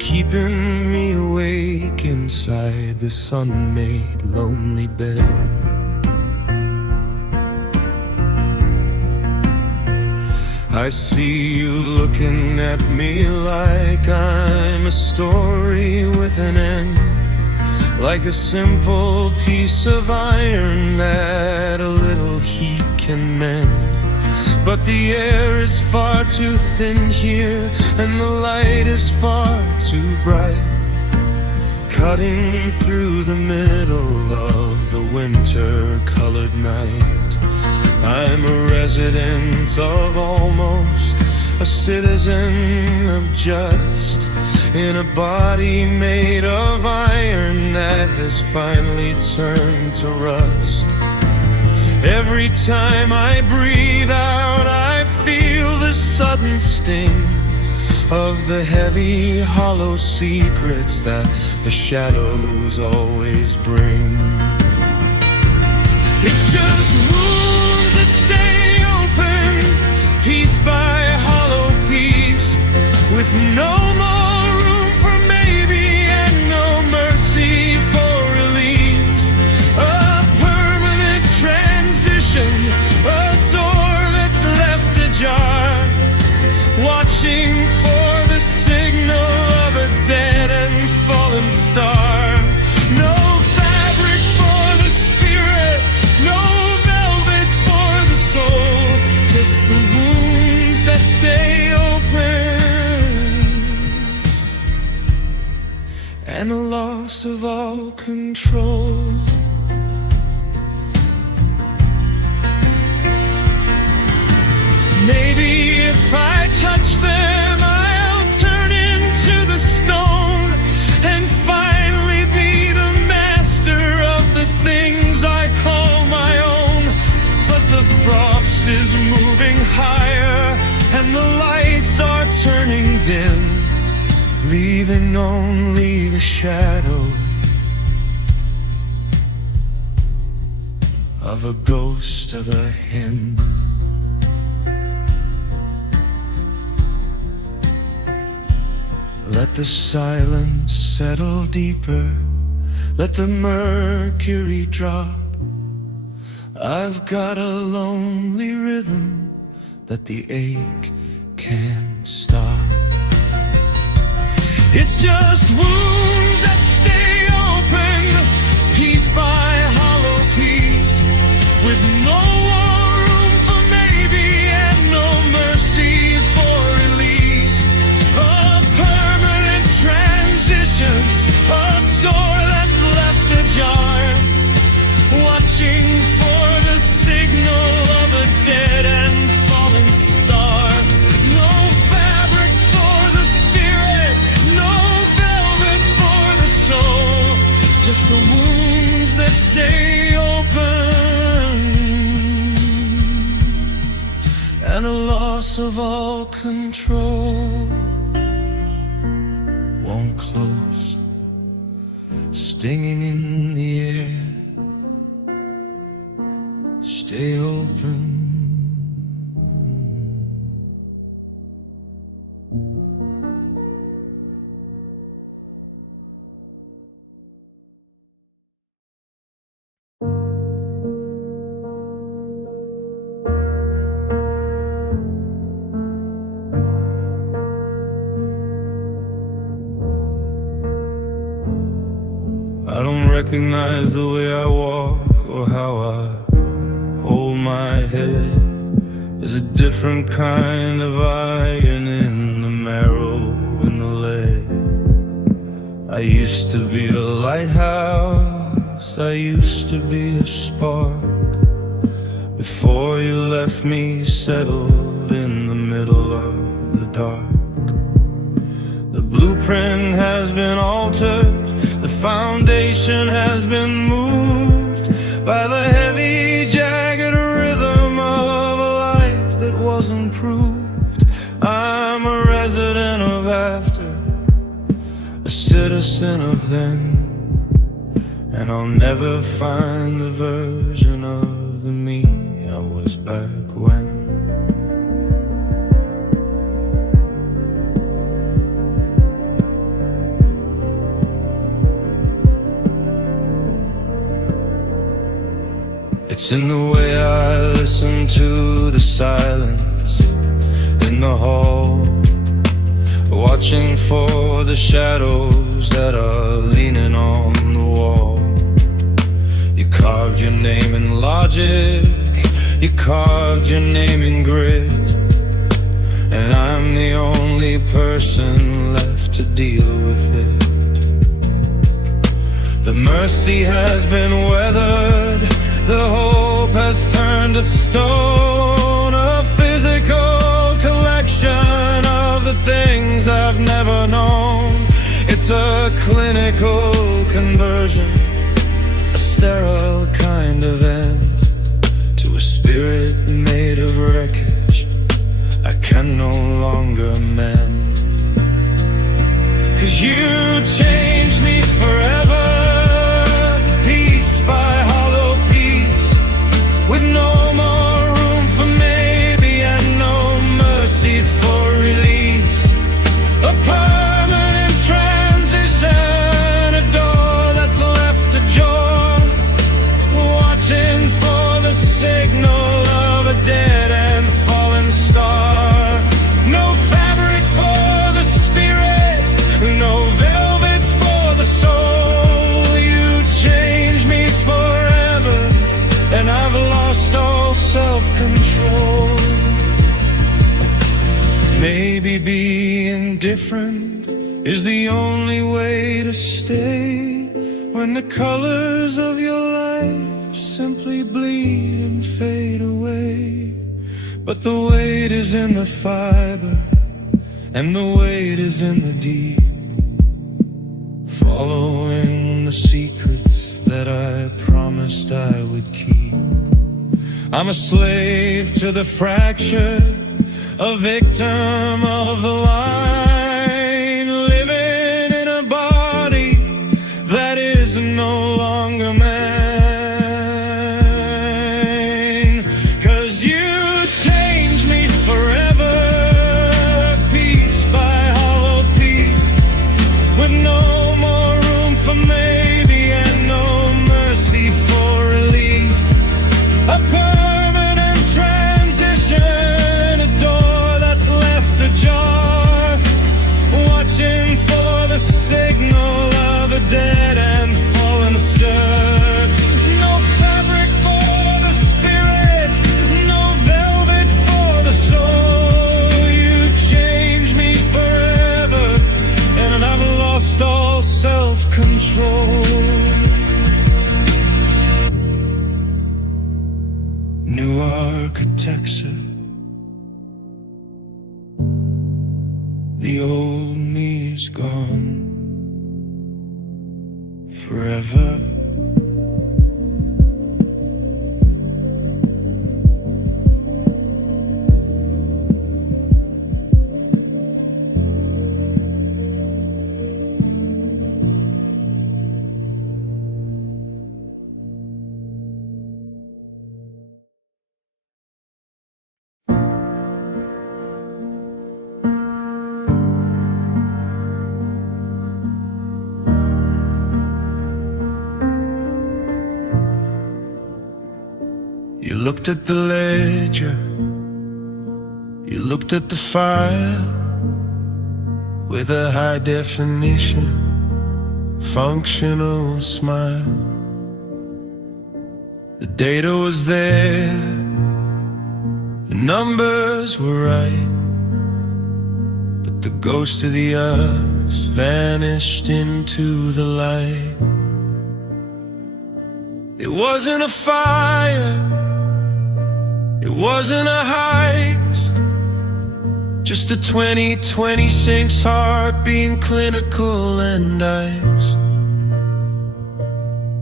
keeping me awake inside this unmade lonely bed. I see you looking at me like I'm a story with an end, like a simple piece of iron that a little heat can mend. But the air is far too thin here, and the light is far too bright, cutting through the middle of the winter-colored night. I'm a resident of almost, a citizen of just, in a body made of iron that has finally turned to rust. Every time I breathe out, I feel the sudden sting of the heavy, hollow secrets that the shadows always bring. It's just wounds that stay open, piece by hollow piece, with no more room for maybe and no mercy for release. A permanent transition, a door that's left ajar, watching for the signal of a dead and fallen star. No fabric for the spirit, no velvet for the soul, just the wounds that stay open, and a loss of all control. Maybe if I touch them, I'll turn into the stone and finally be the master of the things I call my own. But the frost is moving higher and the lights are turning dim, leaving only the shadow of a ghost of a hymn. Let the silence settle deeper, let the mercury drop. I've got a lonely rhythm that the ache can't stop. It's just wounds that stay open, piece by hollow piece, with no more room for maybe and no mercy for release. A permanent transition, a door that's left ajar, watching for the signal of a dead and falling star. No fabric for the spirit, no velvet for the soul, just the wounds that stay open, and a loss of all control. Won't close, stinging in the air, stay open. I don't recognize the way I walk or how I hold my head. There's a different kind of iron in the marrow and the lead. I used to be a lighthouse, I used to be a spark, before you left me settled in the middle of the dark. The blueprint has been altered, the foundation has been moved by the heavy, jagged rhythm of a life that wasn't proved. I'm a resident of after, a citizen of then, and I'll never find the version of the me I was back when. It's in the way I listen to the silence in the hall, watching for the shadows that are leaning on the wall. You carved your name in logic, you carved your name in grit, and I'm the only person left to deal with it. The mercy has been weathered, the hope has turned to stone, a physical collection of the things I've never known. It's a clinical conversion, a sterile kind of end to a spirit made of wreckage I can no longer mend. 'Cause you changed me forever, piece by hollow piece, with no more room for maybe and no mercy for release. A permanent transition, a door that's left ajar, watching for the signal of a dead and fallen star. No fabric for the spirit, no velvet for the soul. You changed me forever, and I've lost all self-control. Maybe being different is the only way to stay when the colors of your life simply bleed and fade away. But the weight is in the fiber, and the weight is in the deep, following the secrets that I promised I would keep. I'm a slave to the fracture, a victim of the line, living in a body that is no longer mine. 'Cause you changed me forever, piece by hollow piece, with no more room for maybe and no mercy for release. A permanent transition, a door that's left ajar, watching for the signal of a dead and fallen stir. No fabric for the spirit, no velvet for the soul. You changed me forever, and I've lost all self-control. New architecture, the old me is gone forever. You looked at the ledger, you looked at the file with a high definition, functional smile. The data was there, the numbers were right, but the ghost of the us vanished into the light. It wasn't a fire, it wasn't a heist, just a 2026 heart being clinical and iced.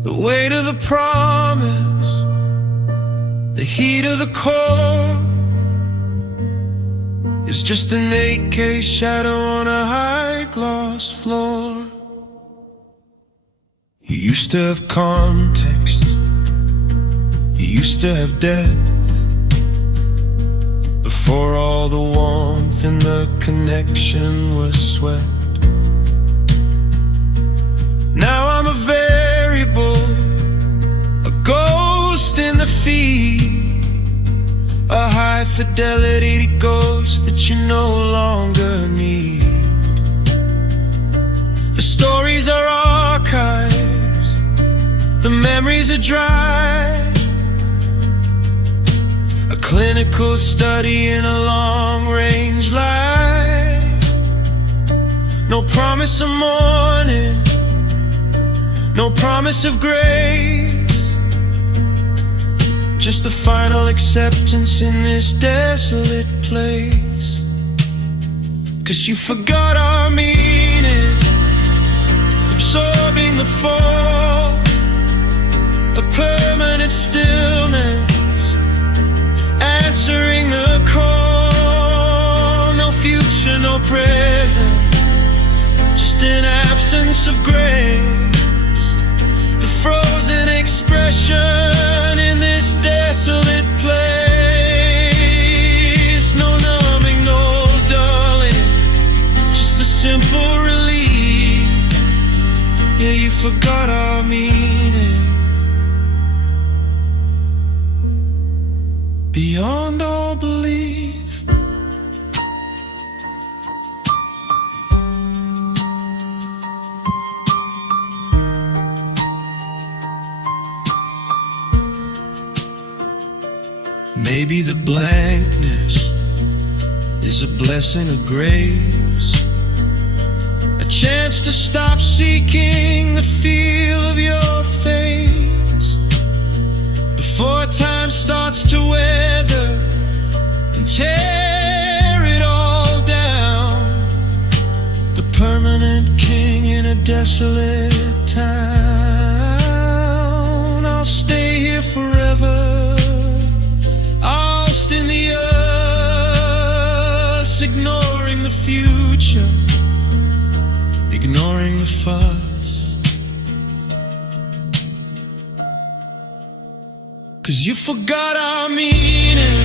The weight of the promise, the heat of the core, is just an 8K shadow on a high gloss floor. You used to have context, you used to have depth, before all the warmth and the connection was swept. Now I'm a variable, a ghost ghost in the feed, a high fidelity ghost that you no longer need. The stories are archives, the memories are dry, a clinical study in a long-range lie. No promise of morning, no promise of grace, just the final acceptance in this desolate place. 'Cause you forgot our meaning, absorbing the fall, a permanent stillness, answering the call. No future, no present, just an absence of grace, the frozen expression in this desolate place. No numbing, no dulling, just a simple relief. Yeah, you forgot our meaning, beyond all belief. Maybe the blankness is a blessing of grace, a chance to stop seeking the feel of your face before time starts to weather and tear it all down. The permanent king in a desolate town. I'll stay here forever, in the us, ignoring the future, ignoring the fuss. 'Cause you forgot our meaning,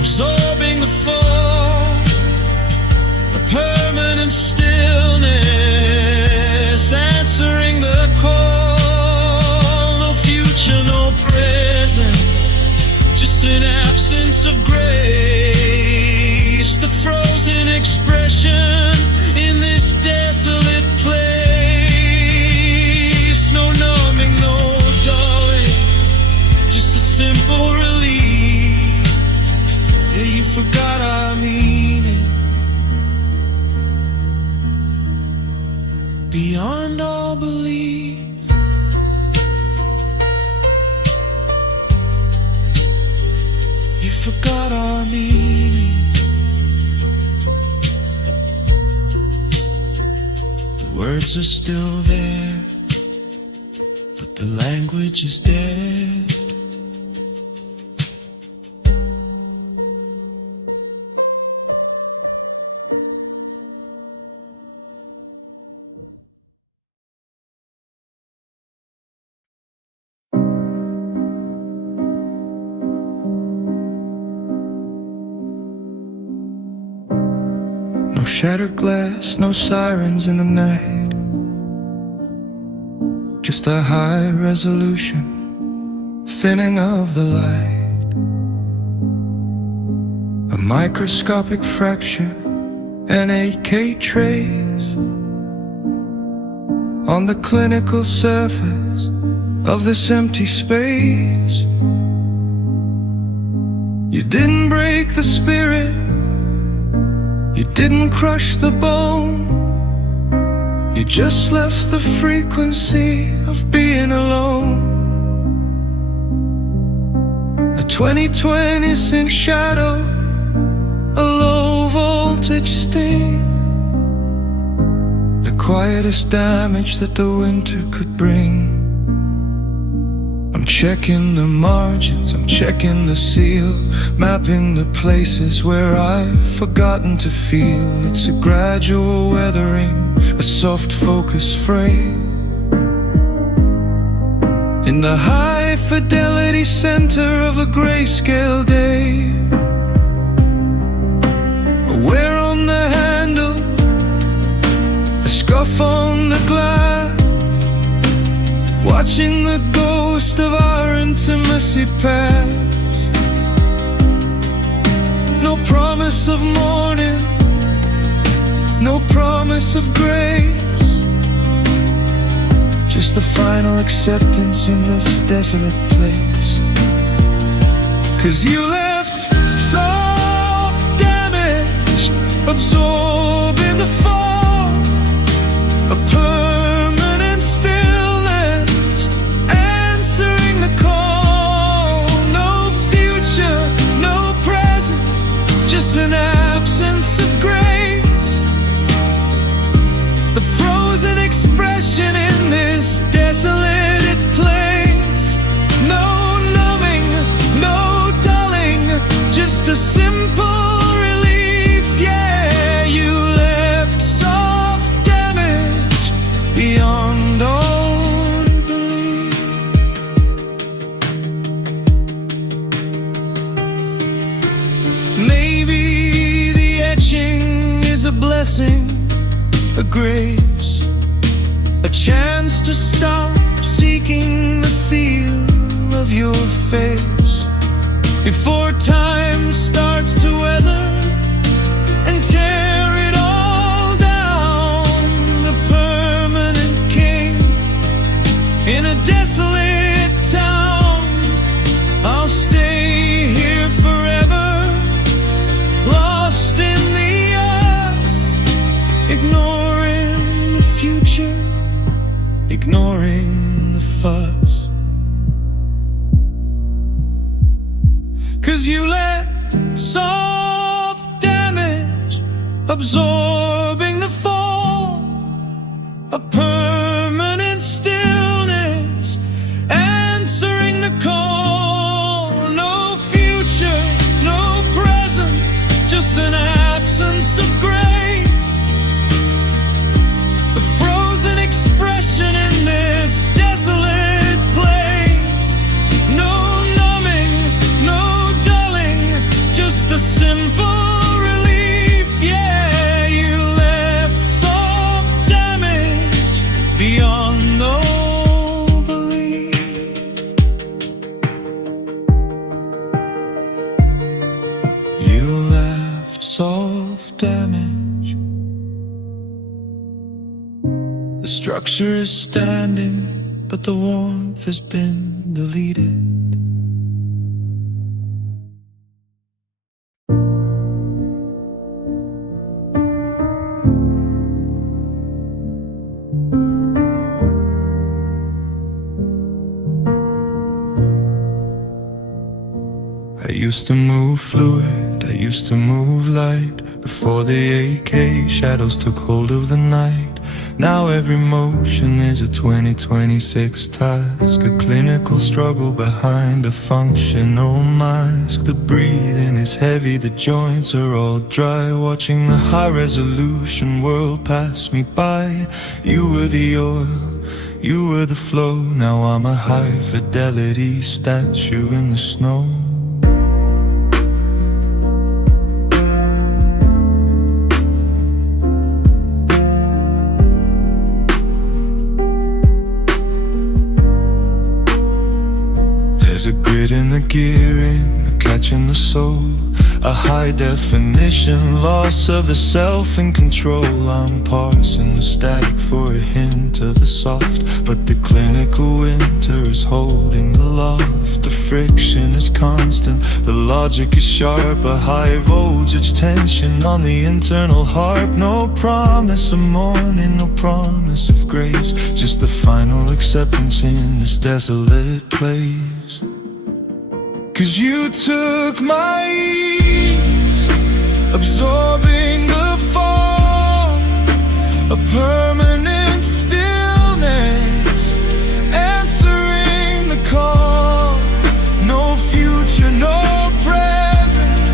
absorbing the fall, a permanent stillness, answering the call. No future, no present, just an absence of grace, the frozen expression in this desolate place. No numbing, no dulling, just a simple relief. Yeah, you forgot our meaning, beyond all belief. You forgot our meaning. The words are still there, but the language is dead. No shattered glass, no sirens in the night, just a high resolution thinning of the light, a microscopic fracture, an 8K trace on the clinical surface of this empty space. You didn't break the spirit, you didn't crush the bone, you just left the frequency of being alone. A 2020 sync shadow, a low voltage sting, the quietest damage that the winter could bring. I'm checking the margins, I'm checking the seal, mapping the places where I've forgotten to feel. It's a gradual weathering, a soft focus frame in the high fidelity center of a grayscale day. A wear on the handle, a scuff on the glass, watching the go most of our intimacy past. No promise of morning, no promise of grace, just the final acceptance in this desolate place. 'Cause you left soft damage, absorbing the fall, a permanent stillness, answering the call. No future, no present, just an absence of grace. The frozen expression in this desolated place. No numbing, no dulling, just a simple relief. Yeah, you left soft damage beyond all belief. Maybe the etching is a blessing, a grace, a chance to stop seeking the feel of your face before time starts to weather and tear it all down. The permanent king in a desolate town. I'll stay here forever, lost in the earth, ignoring the future, ignoring the fuss. 'Cause you left soft damage, absorbing the fall, a permanent stillness, answering the call. No future, no present, just an absence of grace. The frozen expression in this desolate place. No numbing, no dulling, just a simple relief. Yeah, you left soft damage beyond all belief. You left soft damage. The structure is standing, but the warmth has been deleted. I used to move fluid, I used to move light. Before the AK shadows took hold of the night. Now every motion is a 2026 task, a clinical struggle behind a functional mask. The breathing is heavy, the joints are all dry. Watching the high resolution world pass me by. You were the oil, you were the flow. Now I'm a high fidelity statue in the snow. There's a grit in the gearing, a catch in the soul, a high definition loss of the self and control. I'm parsing the static for a hint of the soft, but the clinical winter is holding the loft. The friction is constant, the logic is sharp, a high voltage tension on the internal harp. No promise of morning, no promise of grace, just the final acceptance in this desolate place. 'Cause you took my ease, absorbing the fall, a permanent stillness, answering the call. No future, no present,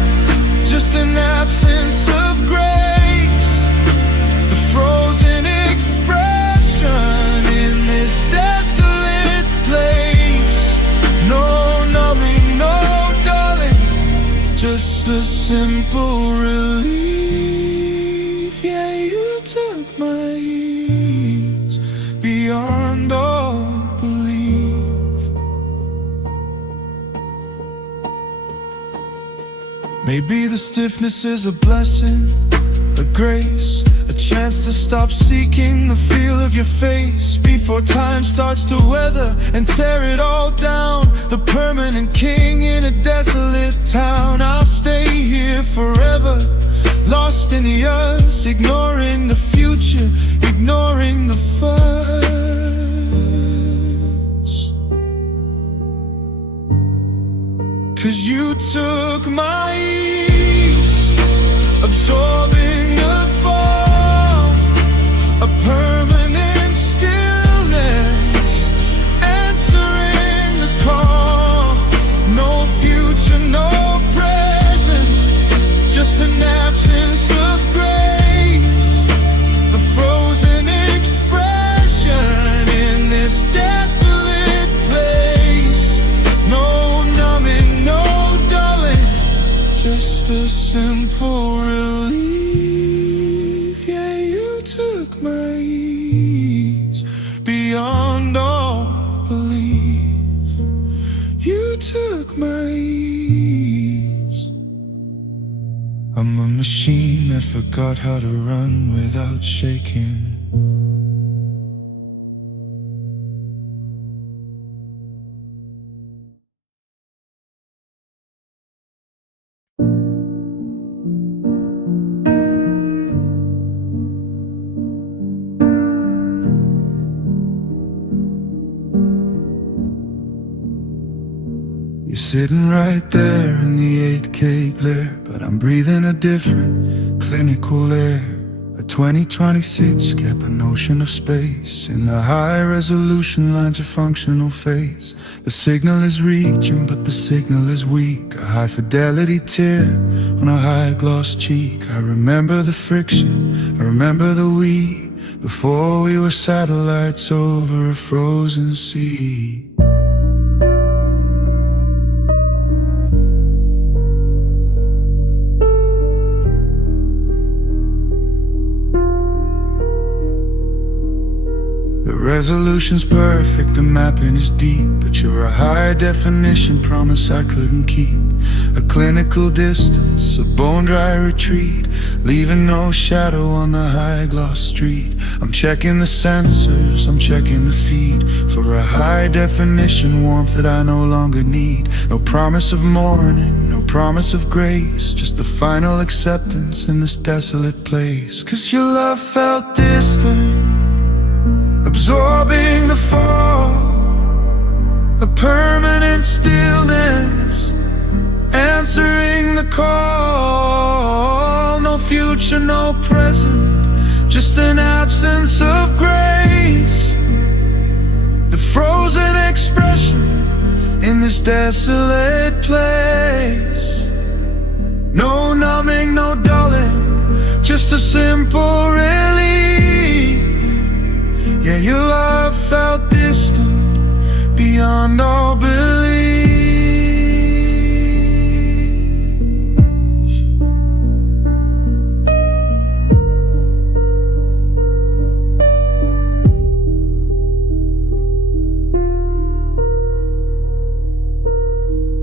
just an absence of grace. The frozen expression in this desolate place. No numbing, no dulling, just a simple relief. Yeah, you took my ease beyond all belief. Maybe the stiffness is a blessing, a grace, a chance to stop seeking the feel of your face before time starts to weather and tear it all down. The permanent king in a desolate town. I'll stay here forever, lost in the us, ignoring the future, ignoring the fuss. 'Cause you took my ease, absorbing the fall, a permanent stillness, answering the call. No future, no present, just an absence of grace, the frozen expression in this desolate place. No numbing, no dulling, just a simple relief. Yeah, you took my ease beyond all belief. You took my ease. I'm a machine that forgot how to run without shaking. You're sitting right there in the 8K glare, but I'm breathing a different clinical air. A 2026 kept a notion of space in the high resolution lines of functional phase. The signal is reaching, but the signal is weak. A high fidelity tear on a high gloss cheek. I remember the friction, I remember the we, before we were satellites over a frozen sea. The resolution's perfect, the mapping is deep, but you're a high definition promise I couldn't keep. A clinical distance, a bone dry retreat, leaving no shadow on the high gloss street. I'm checking the sensors, I'm checking the feed, for a high definition warmth that I no longer need. No promise of morning, no promise of grace, just the final acceptance in this desolate place. 'Cause your love felt distant, absorbing the fall, a permanent stillness, answering the call. No future, no present, just an absence of grace, the frozen expression in this desolate place. No numbing, no dulling, just a simple relief. Yeah, your love felt distant beyond all belief.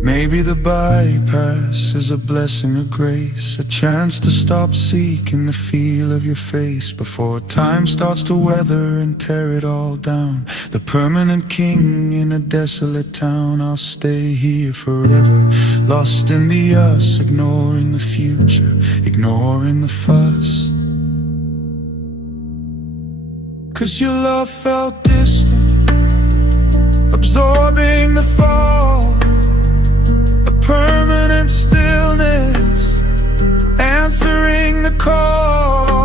Maybe the bypass is a blessing of grace, a chance to stop seeking the feel of your face before time starts to weather and tear it all down. The permanent king in a desolate town. I'll stay here forever, lost in the us, ignoring the future, ignoring the fuss. 'Cause your love felt distant, absorbing the fall, permanent stillness, answering the call.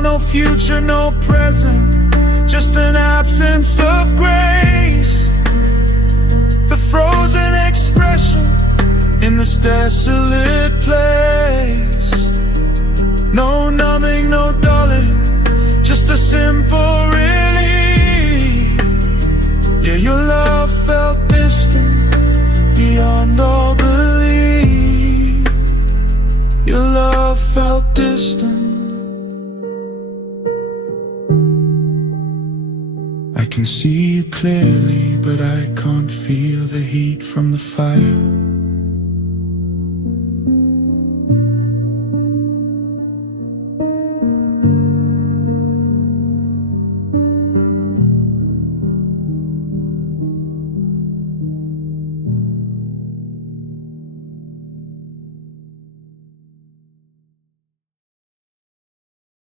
No future, no present, just an absence of grace, the frozen expression in this desolate place. No numbing, no dulling, just a simple relief. Yeah, your love felt distant beyond all belief. Your love felt distant. I can see you clearly, but I can't feel the heat from the fire.